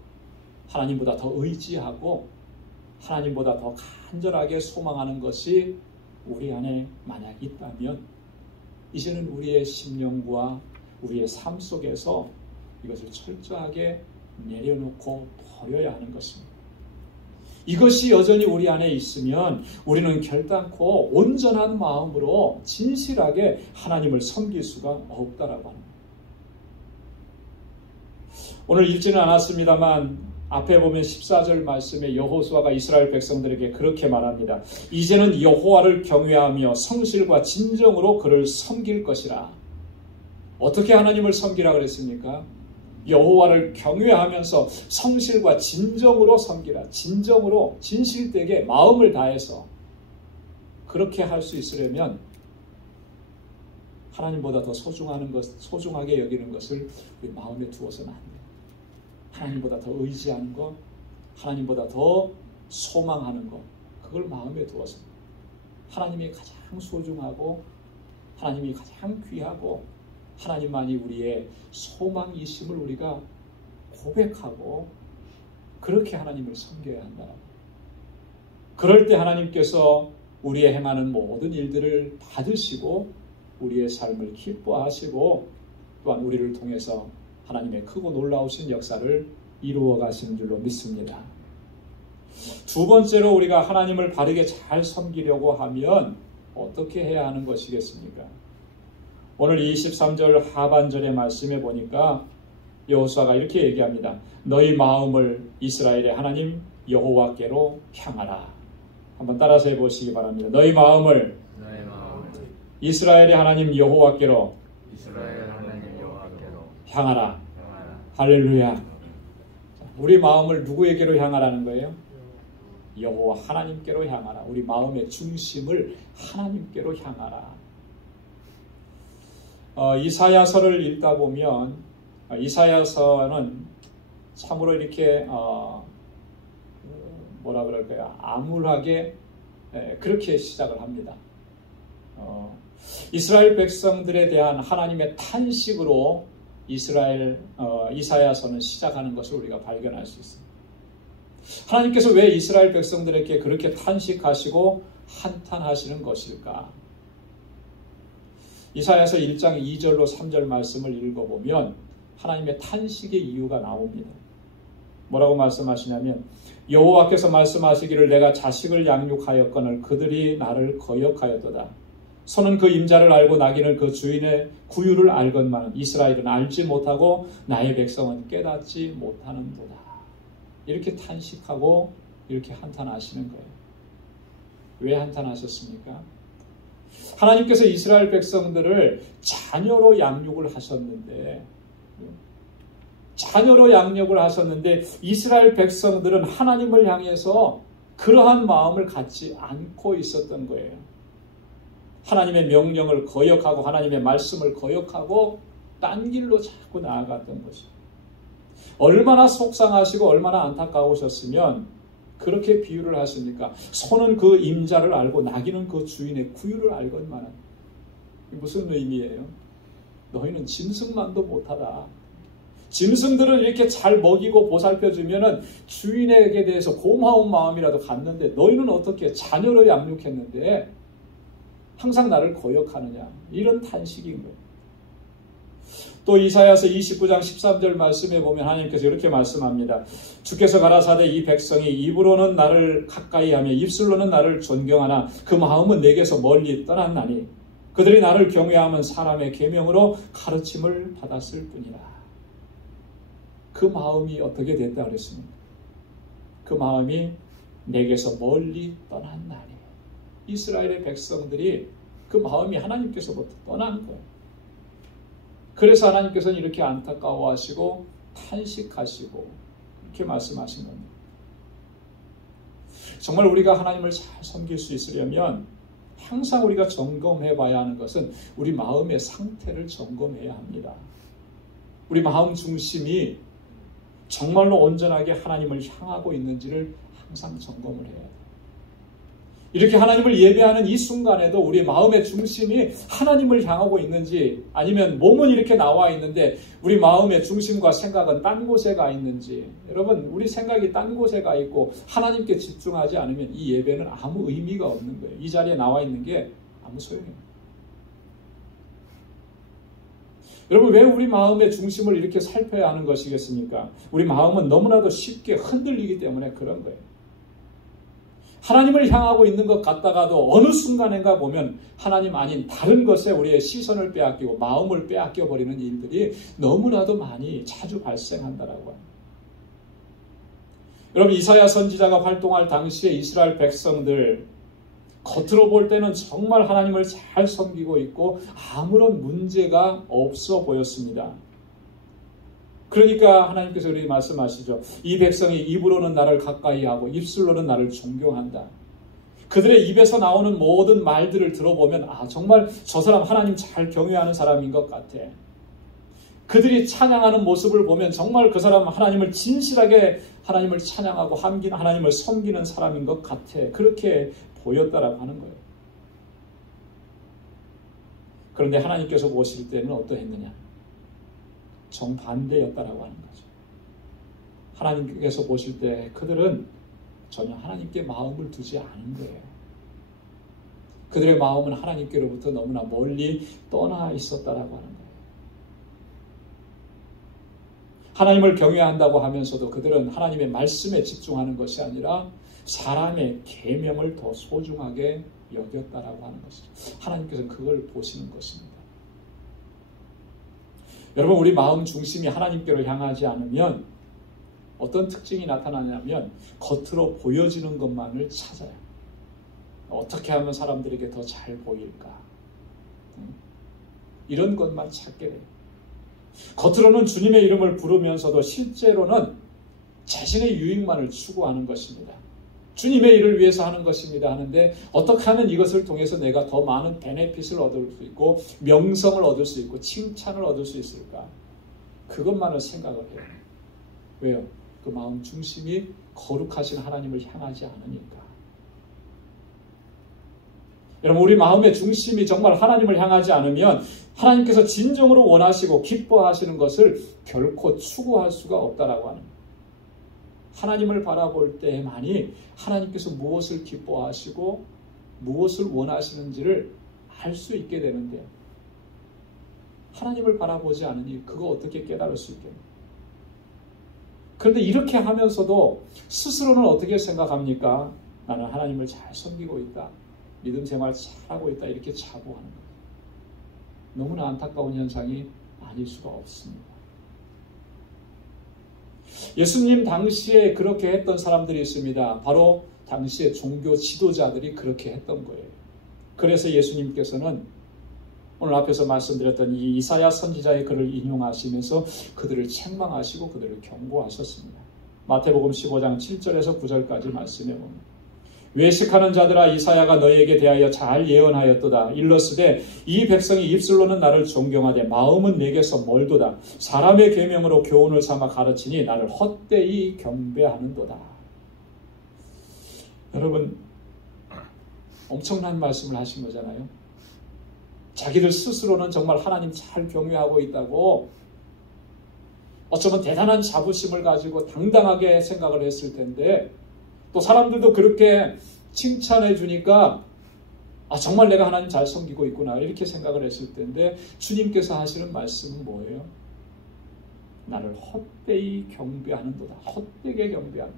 하나님보다 더 의지하고 하나님보다 더 간절하게 소망하는 것이 우리 안에 만약 있다면 이제는 우리의 심령과 우리의 삶 속에서 이것을 철저하게 내려놓고 버려야 하는 것입니다. 이것이 여전히 우리 안에 있으면 우리는 결단코 온전한 마음으로 진실하게 하나님을 섬길 수가 없다라고 합니다. 오늘 읽지는 않았습니다만 앞에 보면 14절 말씀에 여호수아가 이스라엘 백성들에게 그렇게 말합니다. 이제는 여호와를 경외하며 성실과 진정으로 그를 섬길 것이라. 어떻게 하나님을 섬기라 그랬습니까? 여호와를 경외하면서 성실과 진정으로 섬기라. 진정으로 진실되게 마음을 다해서 그렇게 할 수 있으려면 하나님보다 더 소중하게 여기는 것을 우리 마음에 두어서는 안 돼요. 하나님보다 더 의지하는 것, 하나님보다 더 소망하는 것, 그걸 마음에 두어서 하나님이 가장 소중하고 하나님이 가장 귀하고 하나님만이 우리의 소망이심을 우리가 고백하고 그렇게 하나님을 섬겨야 한다. 그럴 때 하나님께서 우리의 행하는 모든 일들을 받으시고 우리의 삶을 기뻐하시고 또한 우리를 통해서 하나님의 크고 놀라우신 역사를 이루어 가시는 줄로 믿습니다. 두 번째로 우리가 하나님을 바르게 잘 섬기려고 하면 어떻게 해야 하는 것이겠습니까? 오늘 23절 하반절의 말씀에 보니까 여호수아가 이렇게 얘기합니다. 너희 마음을 이스라엘의 하나님 여호와께로 향하라. 한번 따라서 해보시기 바랍니다. 너희 마음을 이스라엘의 하나님 여호와께로 향하라. 할렐루야. 우리 마음을 누구에게로 향하라는 거예요? 여호와 하나님께로 향하라. 우리 마음의 중심을 하나님께로 향하라. 이사야서를 읽다 보면 이사야서는 참으로 이렇게 뭐라 그럴까요? 암울하게 그렇게 시작을 합니다. 이스라엘 백성들에 대한 하나님의 탄식으로 이사야서는 시작하는 것을 우리가 발견할 수 있습니다. 하나님께서 왜 이스라엘 백성들에게 그렇게 탄식하시고 한탄하시는 것일까? 이사야서 1장 2절로 3절 말씀을 읽어보면 하나님의 탄식의 이유가 나옵니다. 뭐라고 말씀하시냐면 여호와께서 말씀하시기를 내가 자식을 양육하였거늘 그들이 나를 거역하였도다. 소는 그 임자를 알고 나귀는 그 주인의 구유를 알건만은 이스라엘은 알지 못하고 나의 백성은 깨닫지 못하는도다. 이렇게 탄식하고 이렇게 한탄하시는 거예요. 왜 한탄하셨습니까? 하나님께서 이스라엘 백성들을 자녀로 양육을 하셨는데 이스라엘 백성들은 하나님을 향해서 그러한 마음을 갖지 않고 있었던 거예요. 하나님의 명령을 거역하고 하나님의 말씀을 거역하고 딴 길로 자꾸 나아갔던 거죠. 얼마나 속상하시고 얼마나 안타까우셨으면 그렇게 비유를 하십니까? 소는 그 임자를 알고 나귀는 그 주인의 구유를 알건만은. 무슨 의미예요? 너희는 짐승만도 못하다. 짐승들은 이렇게 잘 먹이고 보살펴주면은 주인에게 대해서 고마운 마음이라도 갖는데 너희는 어떻게 자녀로 양육했는데 항상 나를 거역하느냐. 이런 탄식인 거예요. 또 이사야서 29장 13절 말씀에 보면 하나님께서 이렇게 말씀합니다. 주께서 가라사대 이 백성이 입으로는 나를 가까이하며 입술로는 나를 존경하나 그 마음은 내게서 멀리 떠났나니 그들이 나를 경외하면 사람의 계명으로 가르침을 받았을 뿐이라. 그 마음이 어떻게 됐다 그랬습니까? 그 마음이 내게서 멀리 떠났나니. 이스라엘의 백성들이 그 마음이 하나님께서부터 떠난 거예요. 그래서 하나님께서는 이렇게 안타까워하시고 탄식하시고 이렇게 말씀하신 겁니다. 정말 우리가 하나님을 잘 섬길 수 있으려면 항상 우리가 점검해 봐야 하는 것은 우리 마음의 상태를 점검해야 합니다. 우리 마음 중심이 정말로 온전하게 하나님을 향하고 있는지를 항상 점검을 해야 돼요. 이렇게 하나님을 예배하는 이 순간에도 우리 마음의 중심이 하나님을 향하고 있는지 아니면 몸은 이렇게 나와 있는데 우리 마음의 중심과 생각은 딴 곳에 가 있는지. 여러분, 우리 생각이 딴 곳에 가 있고 하나님께 집중하지 않으면 이 예배는 아무 의미가 없는 거예요. 이 자리에 나와 있는 게 아무 소용이 없어요. 여러분, 왜 우리 마음의 중심을 이렇게 살펴야 하는 것이겠습니까? 우리 마음은 너무나도 쉽게 흔들리기 때문에 그런 거예요. 하나님을 향하고 있는 것 같다가도 어느 순간인가 보면 하나님 아닌 다른 것에 우리의 시선을 빼앗기고 마음을 빼앗겨 버리는 일들이 너무나도 많이 자주 발생한다라고 합니다. 여러분, 이사야 선지자가 활동할 당시에 이스라엘 백성들 겉으로 볼 때는 정말 하나님을 잘 섬기고 있고 아무런 문제가 없어 보였습니다. 그러니까 하나님께서 우리 말씀하시죠. 이 백성이 입으로는 나를 가까이 하고 입술로는 나를 존경한다. 그들의 입에서 나오는 모든 말들을 들어보면 정말 저 사람 하나님 잘 경외하는 사람인 것 같아. 그들이 찬양하는 모습을 보면 정말 그 사람 하나님을 진실하게 하나님을 찬양하고 하나님을 섬기는 사람인 것 같아. 그렇게 보였다라고 하는 거예요. 그런데 하나님께서 보실 때는 어떠했느냐? 정반대였다라고 하는 거죠. 하나님께서 보실 때 그들은 전혀 하나님께 마음을 두지 않은 거예요. 그들의 마음은 하나님께로부터 너무나 멀리 떠나 있었다라고 하는 거예요. 하나님을 경외한다고 하면서도 그들은 하나님의 말씀에 집중하는 것이 아니라 사람의 계명을 더 소중하게 여겼다라고 하는 것이죠. 하나님께서는 그걸 보시는 것입니다. 여러분, 우리 마음 중심이 하나님께로 향하지 않으면 어떤 특징이 나타나냐면 겉으로 보여지는 것만을 찾아요. 어떻게 하면 사람들에게 더 잘 보일까? 이런 것만 찾게 돼요. 겉으로는 주님의 이름을 부르면서도 실제로는 자신의 유익만을 추구하는 것입니다. 주님의 일을 위해서 하는 것입니다 하는데 어떻게 하면 이것을 통해서 내가 더 많은 베네핏을 얻을 수 있고 명성을 얻을 수 있고 칭찬을 얻을 수 있을까? 그것만을 생각을 해요. 왜요? 그 마음 중심이 거룩하신 하나님을 향하지 않으니까. 여러분, 우리 마음의 중심이 정말 하나님을 향하지 않으면 하나님께서 진정으로 원하시고 기뻐하시는 것을 결코 추구할 수가 없다라고 하는 거예요. 하나님을 바라볼 때만이 하나님께서 무엇을 기뻐하시고 무엇을 원하시는지를 알 수 있게 되는데요. 하나님을 바라보지 않으니 그거 어떻게 깨달을 수 있겠나요? 그런데 이렇게 하면서도 스스로는 어떻게 생각합니까? 나는 하나님을 잘 섬기고 있다. 믿음 생활 잘하고 있다. 이렇게 자부하는 거예요. 너무나 안타까운 현상이 아닐 수가 없습니다. 예수님 당시에 그렇게 했던 사람들이 있습니다. 바로 당시의 종교 지도자들이 그렇게 했던 거예요. 그래서 예수님께서는 오늘 앞에서 말씀드렸던 이 이사야 선지자의 글을 인용하시면서 그들을 책망하시고 그들을 경고하셨습니다. 마태복음 15장 7절에서 9절까지 말씀해 봅니다. 외식하는 자들아, 이사야가 너희에게 대하여 잘 예언하였도다. 일러스되 이 백성이 입술로는 나를 존경하되 마음은 내게서 멀도다. 사람의 계명으로 교훈을 삼아 가르치니 나를 헛되이 경배하는도다. 여러분, 엄청난 말씀을 하신 거잖아요. 자기들 스스로는 정말 하나님 잘 경외하고 있다고, 어쩌면 대단한 자부심을 가지고 당당하게 생각을 했을 텐데, 또 사람들도 그렇게 칭찬해 주니까 정말 내가 하나님 잘 섬기고 있구나 이렇게 생각을 했을 텐데, 주님께서 하시는 말씀은 뭐예요? 나를 헛되이 경배하는도다. 헛되게 경배하는.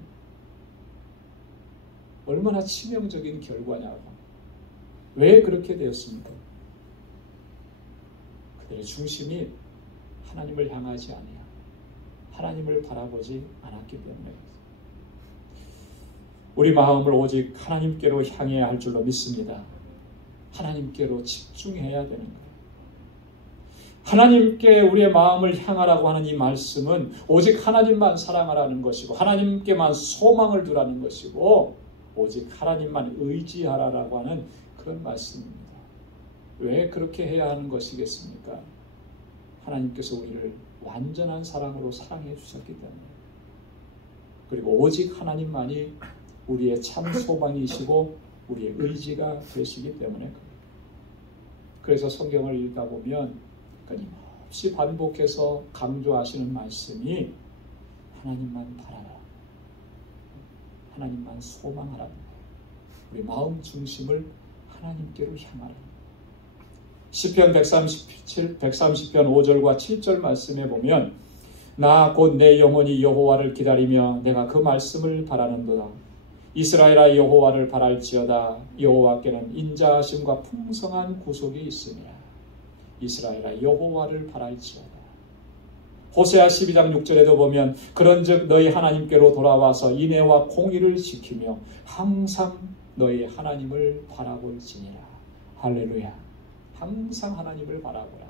얼마나 치명적인 결과냐고. 왜 그렇게 되었습니까? 그들의 중심이 하나님을 향하지 아니하고 하나님을 바라보지 않았기 때문에. 우리 마음을 오직 하나님께로 향해야 할 줄로 믿습니다. 하나님께로 집중해야 되는 거예요. 하나님께 우리의 마음을 향하라고 하는 이 말씀은 오직 하나님만 사랑하라는 것이고 하나님께만 소망을 두라는 것이고 오직 하나님만 의지하라라고 하는 그런 말씀입니다. 왜 그렇게 해야 하는 것이겠습니까? 하나님께서 우리를 완전한 사랑으로 사랑해 주셨기 때문에, 그리고 오직 하나님만이 우리의 참 소망이시고 우리의 의지가 되시기 때문에. 그래서 성경을 읽다 보면 끊임없이 반복해서 강조하시는 말씀이 하나님만 바라라, 하나님만 소망하라, 우리 마음 중심을 하나님께로 향하라. 시편 130편 5절과 7절 말씀에 보면 나 곧 내 영혼이 여호와를 기다리며 내가 그 말씀을 바라는도다. 이스라엘아 여호와를 바랄지어다. 여호와께는 인자하심과 풍성한 구속이 있으니라. 이스라엘아 여호와를 바랄지어다. 호세아 12장 6절에도 보면 그런즉 너희 하나님께로 돌아와서 인애와 공의를 지키며 항상 너희 하나님을 바라볼지니라. 할렐루야. 항상 하나님을 바라보라.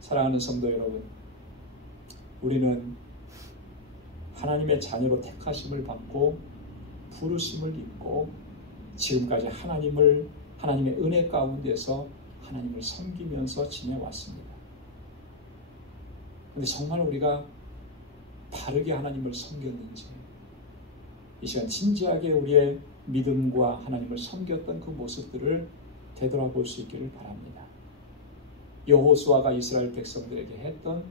사랑하는 성도 여러분, 우리는 하나님의 자녀로 택하심을 받고 부르심을 입고 지금까지 하나님의 은혜 가운데서 하나님을 섬기면서 지내왔습니다. 그런데 정말 우리가 바르게 하나님을 섬겼는지, 이 시간 진지하게 우리의 믿음과 하나님을 섬겼던 그 모습들을 되돌아볼 수 있기를 바랍니다. 여호수아가 이스라엘 백성들에게 했던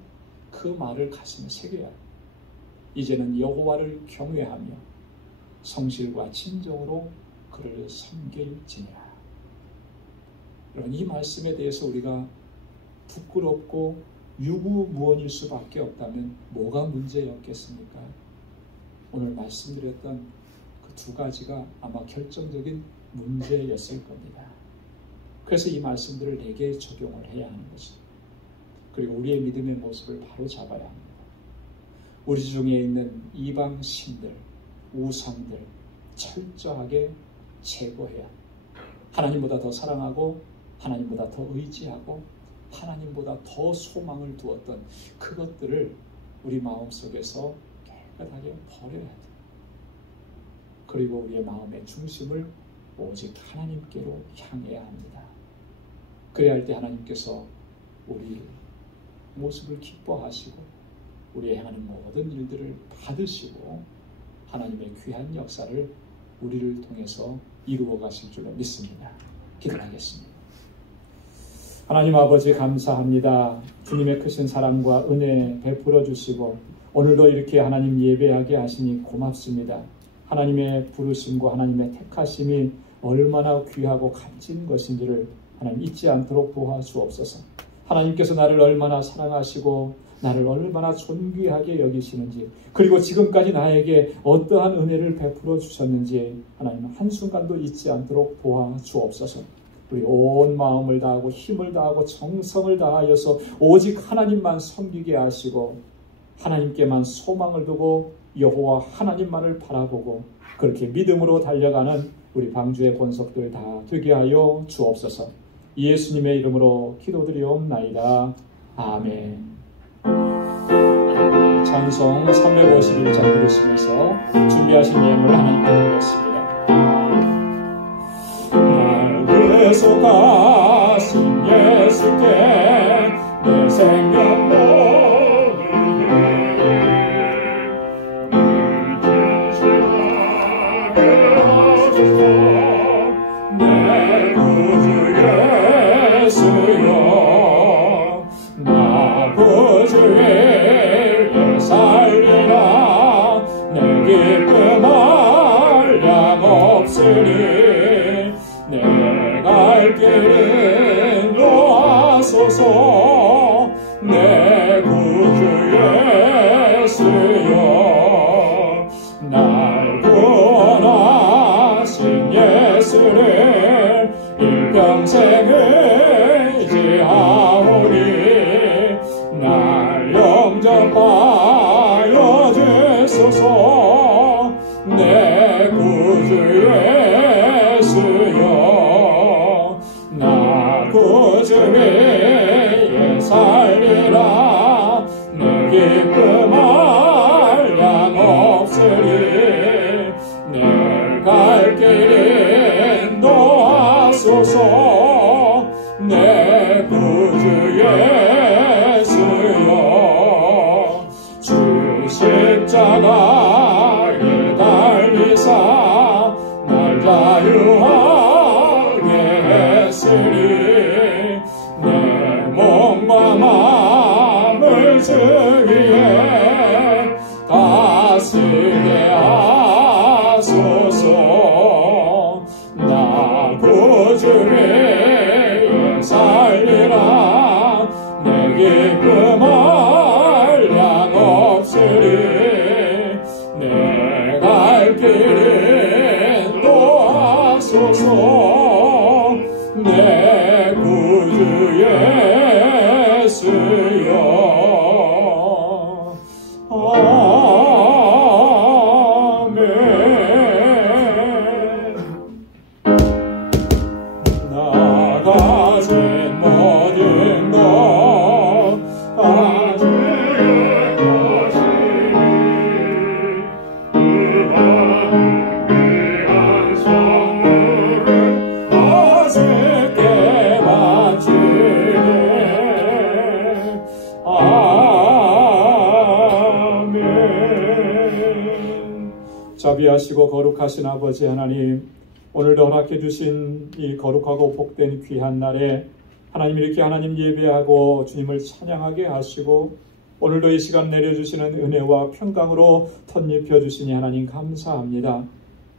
그 말을 가슴에 새겨야 합니다. 이제는 여호와를 경외하며 성실과 진정으로 그를 섬길지니라. 여러분, 이 말씀에 대해서 우리가 부끄럽고 유구무원일 수밖에 없다면 뭐가 문제였겠습니까? 오늘 말씀드렸던 그 두 가지가 아마 결정적인 문제였을 겁니다. 그래서 이 말씀들을 내게 적용을 해야 하는 것입니다. 그리고 우리의 믿음의 모습을 바로 잡아야 합니다. 우리 중에 있는 이방 신들, 우상들 철저하게 제거해야 합니다. 하나님보다 더 사랑하고 하나님보다 더 의지하고 하나님보다 더 소망을 두었던 그것들을 우리 마음속에서 깨끗하게 버려야 돼요. 그리고 우리의 마음의 중심을 오직 하나님께로 향해야 합니다. 그래야 할 때 하나님께서 우리 모습을 기뻐하시고 우리의 행하는 모든 일들을 받으시고 하나님의 귀한 역사를 우리를 통해서 이루어 가실 줄로 믿습니다. 기도하겠습니다. 하나님 아버지 감사합니다. 주님의 크신 사랑과 은혜 베풀어 주시고 오늘도 이렇게 하나님 예배하게 하시니 고맙습니다. 하나님의 부르심과 하나님의 택하심이 얼마나 귀하고 값진 것인지를 하나님 잊지 않도록 도와주옵소서. 하나님께서 나를 얼마나 사랑하시고 나를 얼마나 존귀하게 여기시는지, 그리고 지금까지 나에게 어떠한 은혜를 베풀어 주셨는지 하나님 한순간도 잊지 않도록 도와주옵소서. 우리 온 마음을 다하고 힘을 다하고 정성을 다하여서 오직 하나님만 섬기게 하시고 하나님께만 소망을 두고 여호와 하나님만을 바라보고 그렇게 믿음으로 달려가는 우리 방주의 권속들 다 되게 하여 주옵소서. 예수님의 이름으로 기도드리옵나이다. 아멘. 찬송 351장 들으시면서 준비하신 예물 하나님께 드리겠습니다. 날 구속하신 예수께 내 생명 모든 진실하게 하소서. 내 구주 예수여 나 구주의 살리라. 내 기쁨 한량없으니 내 갈 길은 놓아소서. 내 구주 예수여 날 구원하신 예수를 일평생 의지하오니 날 영접하여 주소서. 내 구주 예수여 나 구주 위에 살리라. 내 기쁨 한량없으니 내 갈 길은 놓아소서. 내 구주 예수여 주 십자가에 달리사 날 자유하게 했으니 내 몸과 마음을 주 위에 다스리게 하소서. 나 구주 위에 살리라. 내 기쁨 한량없으리 내 갈 길은 놓아소서. 내 구주 예수여 아멘. 나 가진 모든 것 다 주의 것이니 그 받은 귀한 선물을 아쉽게 바치네. 아멘. 자비하시고 거룩하신 아버지 하나님, 오늘도 허락해 주신 이 거룩하고 복된 귀한 날에 하나님 이렇게 하나님 예배하고 주님을 찬양하게 하시고 오늘도 이 시간 내려주시는 은혜와 평강으로 덧입혀 주시니 하나님 감사합니다.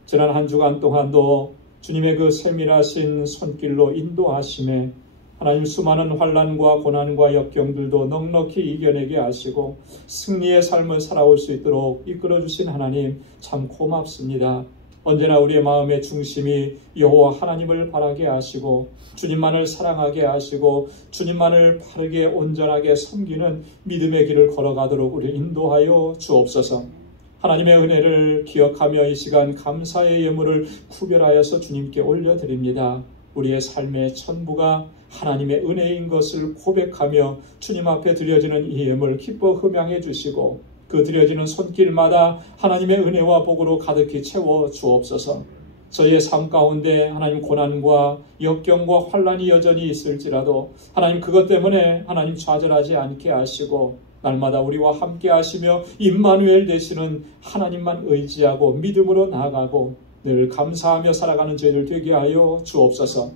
지난 한 주간 동안도 주님의 그 세밀하신 손길로 인도하심에 하나님 수많은 환난과 고난과 역경들도 넉넉히 이겨내게 하시고 승리의 삶을 살아올 수 있도록 이끌어주신 하나님 참 고맙습니다. 언제나 우리의 마음의 중심이 여호와 하나님을 바라게 하시고 주님만을 사랑하게 하시고 주님만을 바르게 온전하게 섬기는 믿음의 길을 걸어가도록 우리 인도하여 주옵소서. 하나님의 은혜를 기억하며 이 시간 감사의 예물을 구별하여서 주님께 올려드립니다. 우리의 삶의 전부가 하나님의 은혜인 것을 고백하며 주님 앞에 드려지는 이 예물 기뻐 흠양해 주시고 그 드려지는 손길마다 하나님의 은혜와 복으로 가득히 채워 주옵소서. 저희의 삶 가운데 하나님 고난과 역경과 환난이 여전히 있을지라도 하나님 그것 때문에 하나님 좌절하지 않게 하시고 날마다 우리와 함께 하시며 임마누엘 되시는 하나님만 의지하고 믿음으로 나아가고 늘 감사하며 살아가는 저희들 되게 하여 주옵소서.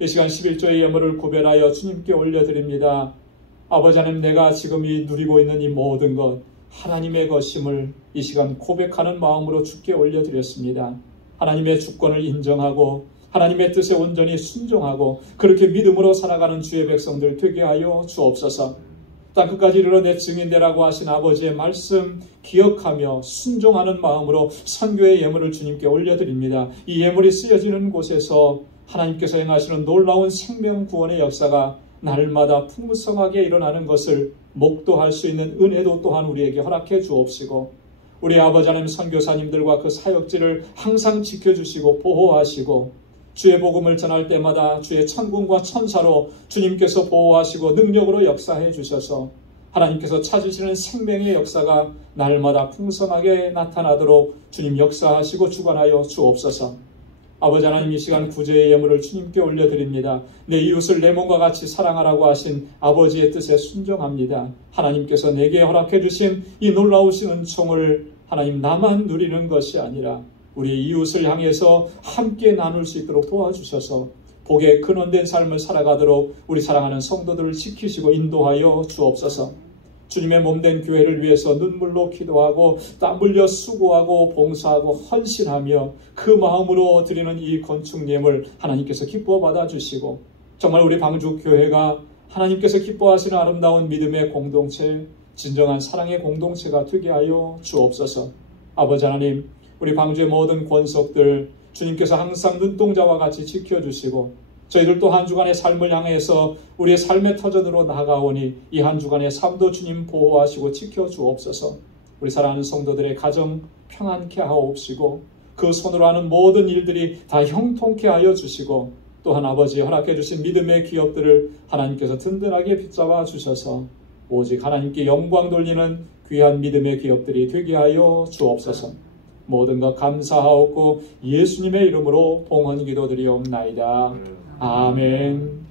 이 시간 11조의 예물을 구별하여 주님께 올려드립니다. 아버지 하나님, 내가 지금 이 누리고 있는 이 모든 것 하나님의 것임을 이 시간 고백하는 마음으로 주께 올려드렸습니다. 하나님의 주권을 인정하고 하나님의 뜻에 온전히 순종하고 그렇게 믿음으로 살아가는 주의 백성들 되게 하여 주옵소서. 땅끝까지 이르러 내 증인되라고 하신 아버지의 말씀 기억하며 순종하는 마음으로 선교의 예물을 주님께 올려드립니다. 이 예물이 쓰여지는 곳에서 하나님께서 행하시는 놀라운 생명 구원의 역사가 날마다 풍성하게 일어나는 것을 목도할 수 있는 은혜도 또한 우리에게 허락해 주옵시고, 우리 아버지 하나님 선교사님들과 그 사역지를 항상 지켜주시고 보호하시고, 주의 복음을 전할 때마다 주의 천군과 천사로 주님께서 보호하시고 능력으로 역사해 주셔서 하나님께서 찾으시는 생명의 역사가 날마다 풍성하게 나타나도록 주님 역사하시고 주관하여 주옵소서. 아버지 하나님, 이 시간 구제의 예물을 주님께 올려드립니다. 내 이웃을 내 몸과 같이 사랑하라고 하신 아버지의 뜻에 순종합니다. 하나님께서 내게 허락해 주신 이 놀라우신 은총을 하나님 나만 누리는 것이 아니라 우리 이웃을 향해서 함께 나눌 수 있도록 도와주셔서 복의 근원된 삶을 살아가도록 우리 사랑하는 성도들을 지키시고 인도하여 주옵소서. 주님의 몸된 교회를 위해서 눈물로 기도하고 땀 흘려 수고하고 봉사하고 헌신하며 그 마음으로 드리는 이 건축 예물 하나님께서 기뻐 받아주시고, 정말 우리 방주교회가 하나님께서 기뻐하시는 아름다운 믿음의 공동체, 진정한 사랑의 공동체가 되게 하여 주옵소서. 아버지 하나님, 우리 방주의 모든 권속들 주님께서 항상 눈동자와 같이 지켜주시고, 저희들도 한 주간의 삶을 향해서 우리의 삶의 터전으로 나아가오니 이 한 주간의 삶도 주님 보호하시고 지켜주옵소서. 우리 사랑하는 성도들의 가정 평안케 하옵시고, 그 손으로 하는 모든 일들이 다 형통케 하여 주시고, 또한 아버지 허락해 주신 믿음의 기업들을 하나님께서 든든하게 붙잡아 주셔서 오직 하나님께 영광 돌리는 귀한 믿음의 기업들이 되게 하여 주옵소서. 모든 것 감사하옵고 예수님의 이름으로 봉헌 기도드리옵나이다. 아멘.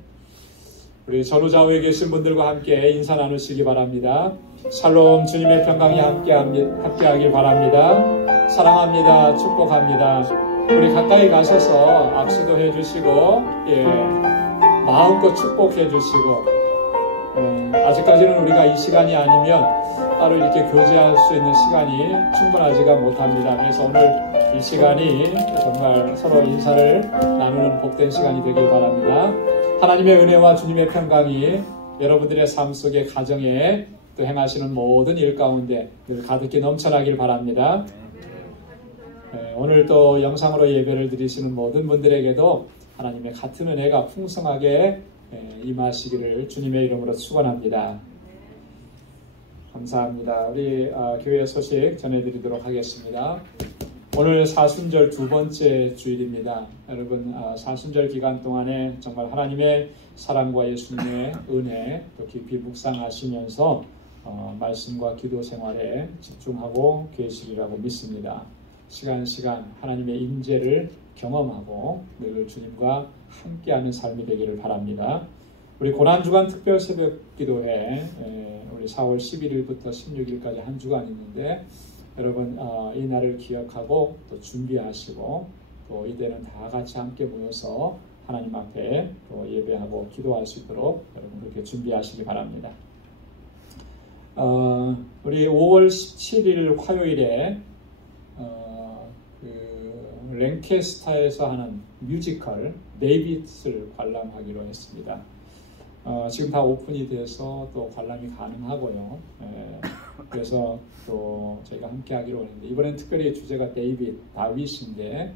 우리 전후좌우에 계신 분들과 함께 인사 나누시기 바랍니다. 샬롬, 주님의 평강이 함께하길 바랍니다. 사랑합니다. 축복합니다. 우리 가까이 가셔서 악수도 해주시고, 마음껏 축복해 주시고, 아직까지는 우리가 이 시간이 아니면 따로 이렇게 교제할 수 있는 시간이 충분하지가 못합니다. 그래서 오늘 이 시간이 정말 서로 인사를 나누는 복된 시간이 되길 바랍니다. 하나님의 은혜와 주님의 평강이 여러분들의 삶 속에, 가정에, 또 행하시는 모든 일 가운데 늘 가득히 넘쳐나길 바랍니다. 오늘 또 영상으로 예배를 드리시는 모든 분들에게도 하나님의 같은 은혜가 풍성하게 임하시기를 주님의 이름으로 축원합니다. 감사합니다. 우리 교회 소식 전해드리도록 하겠습니다. 오늘 사순절 두 번째 주일입니다. 여러분, 사순절 기간 동안에 정말 하나님의 사랑과 예수님의 은혜 또 깊이 묵상하시면서 말씀과 기도 생활에 집중하고 계시리라고 믿습니다. 시간 하나님의 임재를 경험하고 늘 주님과 함께하는 삶이 되기를 바랍니다. 우리 고난주간 특별 새벽 기도회 우리 4월 11일부터 16일까지 한 주간 있는데, 여러분 이 날을 기억하고 또 준비하시고 또 이때는 다 같이 함께 모여서 하나님 앞에 또 예배하고 기도할 수 있도록 여러분 그렇게 준비하시기 바랍니다. 우리 5월 17일 화요일에 랭캐스터에서 하는 뮤지컬 데이빗을 관람하기로 했습니다. 지금 다 오픈이 돼서 또 관람이 가능하고요. 그래서 또 저희가 함께 하기로 했는데, 이번엔 특별히 주제가 다윗인데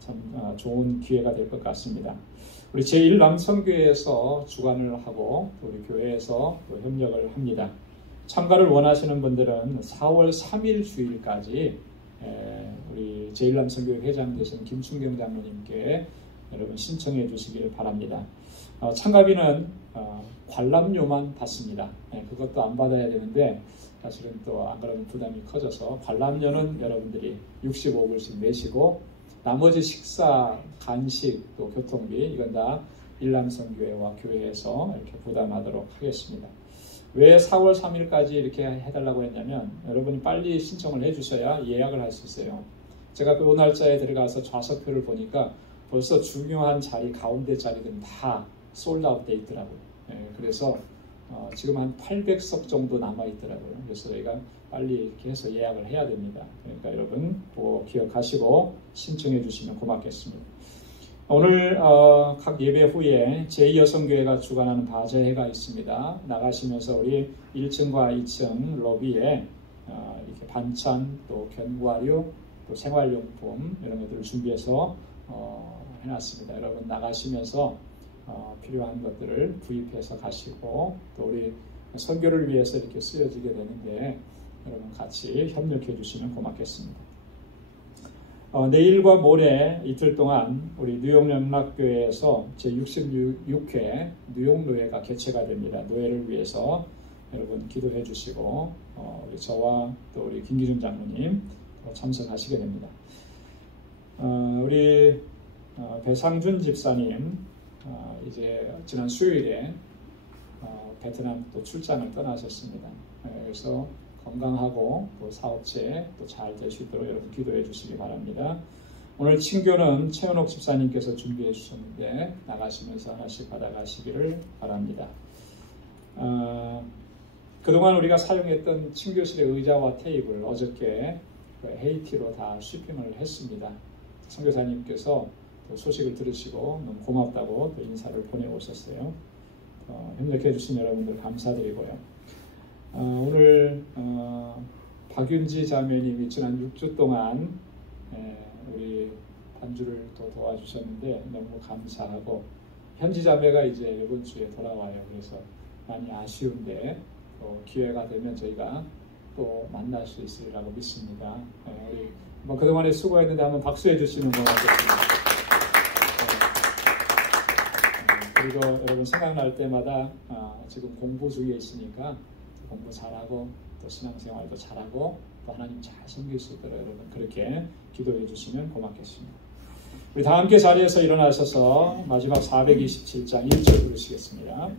참 좋은 기회가 될 것 같습니다. 우리 제1남성교회에서 주관을 하고 또 우리 교회에서 또 협력을 합니다. 참가를 원하시는 분들은 4월 3일 주일까지 우리 제1남성교회 회장 되신 김충경 장로님께 여러분 신청해 주시길 바랍니다. 참가비는 관람료만 받습니다. 그것도 안 받아야 되는데 사실은 또 안 그러면 부담이 커져서 관람료는 여러분들이 65불씩 내시고, 나머지 식사, 간식, 또 교통비 이건 다 일남성교회와 교회에서 이렇게 부담하도록 하겠습니다. 왜 4월 3일까지 이렇게 해달라고 했냐면, 여러분이 빨리 신청을 해주셔야 예약을 할 수 있어요. 제가 그 날짜에 들어가서 좌석표를 보니까 벌써 중요한 자리, 가운데 자리들은 다 솔드아웃 돼 있더라고요. 그래서 지금 한 800석 정도 남아 있더라고요. 그래서 저희가 빨리 이렇게 해서 예약을 해야 됩니다. 그러니까 여러분 꼭 기억하시고 신청해 주시면 고맙겠습니다. 오늘 각 예배 후에 제2여성교회가 주관하는 바제회가 있습니다. 나가시면서 우리 1층과 2층 로비에 이렇게 반찬, 또 견과류, 또 생활용품 이런 것들을 준비해서 해놨습니다. 여러분 나가시면서 필요한 것들을 구입해서 가시고 또 우리 선교를 위해서 이렇게 쓰여지게 되는데 여러분 같이 협력해 주시면 고맙겠습니다. 내일과 모레 이틀 동안 우리 뉴욕 연락교회에서 제66회 뉴욕 노예가 개최가 됩니다. 노예를 위해서 여러분 기도해 주시고 우리 저와 또 우리 김기준 장로님 참석하시게 됩니다. 우리 배상준 집사님 이제 지난 수요일에 베트남 또 출장을 떠나셨습니다. 그래서 건강하고 또 사업체 또 잘 될 수 있도록 여러분 기도해 주시기 바랍니다. 오늘 친교는 최은옥 집사님께서 준비해 주셨는데 나가시면서 하나씩 받아가시기를 바랍니다. 그동안 우리가 사용했던 친교실의 의자와 테이블 어저께 헤이티로 다 쉬핑을 했습니다. 선교사님께서 또 소식을 들으시고 너무 고맙다고 또 인사를 보내오셨어요. 협력해 주신 여러분들 감사드리고요. 오늘 박윤지 자매님이 지난 6주 동안 우리 반주를 또 도와주셨는데 너무 감사하고 현지 자매가 이제 이번 주에 돌아와요. 그래서 많이 아쉬운데 또 기회가 되면 저희가 또 만날 수 있으리라고 믿습니다. 우리 그동안에 수고했는데 한번 박수해 주시면 고맙겠습니다. 그리고 여러분 생각날 때마다 지금 공부 중에 있으니까 공부 잘하고 또 신앙생활도 잘하고 또 하나님 잘 섬길 수 있도록 여러분 그렇게 기도해 주시면 고맙겠습니다. 우리 다 함께 자리에서 일어나셔서 마지막 427장 1절 부르시겠습니다.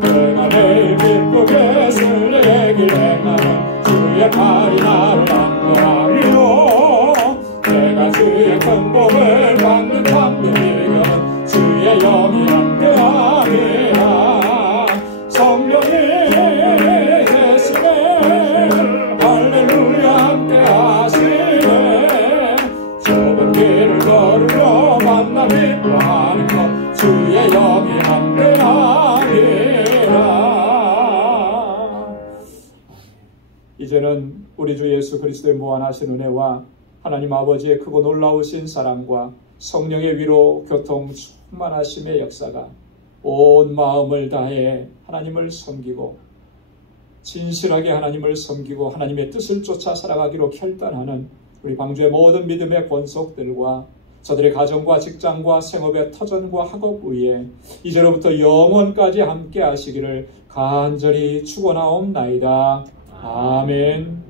내가 매일 기쁘게 설레길 행하는 주의 팔이 나를 안보하리요. 내가 주의 큰 복을 받는 참된 일은 주의 영이 함께하리라. 성령이 계시네 할렐루야 함께하시네. 좁은 길을 걸으며 만나 기뻐하는 것 주의 영이 함께하리라. 이제는 우리 주 예수 그리스도의 무한하신 은혜와 하나님 아버지의 크고 놀라우신 사랑과 성령의 위로 교통 충만하심의 역사가 온 마음을 다해 하나님을 섬기고 진실하게 하나님을 섬기고 하나님의 뜻을 쫓아 살아가기로 결단하는 우리 방주의 모든 믿음의 권속들과 저들의 가정과 직장과 생업의 터전과 학업 위에 이제로부터 영원까지 함께 하시기를 간절히 축원하옵나이다. 아멘.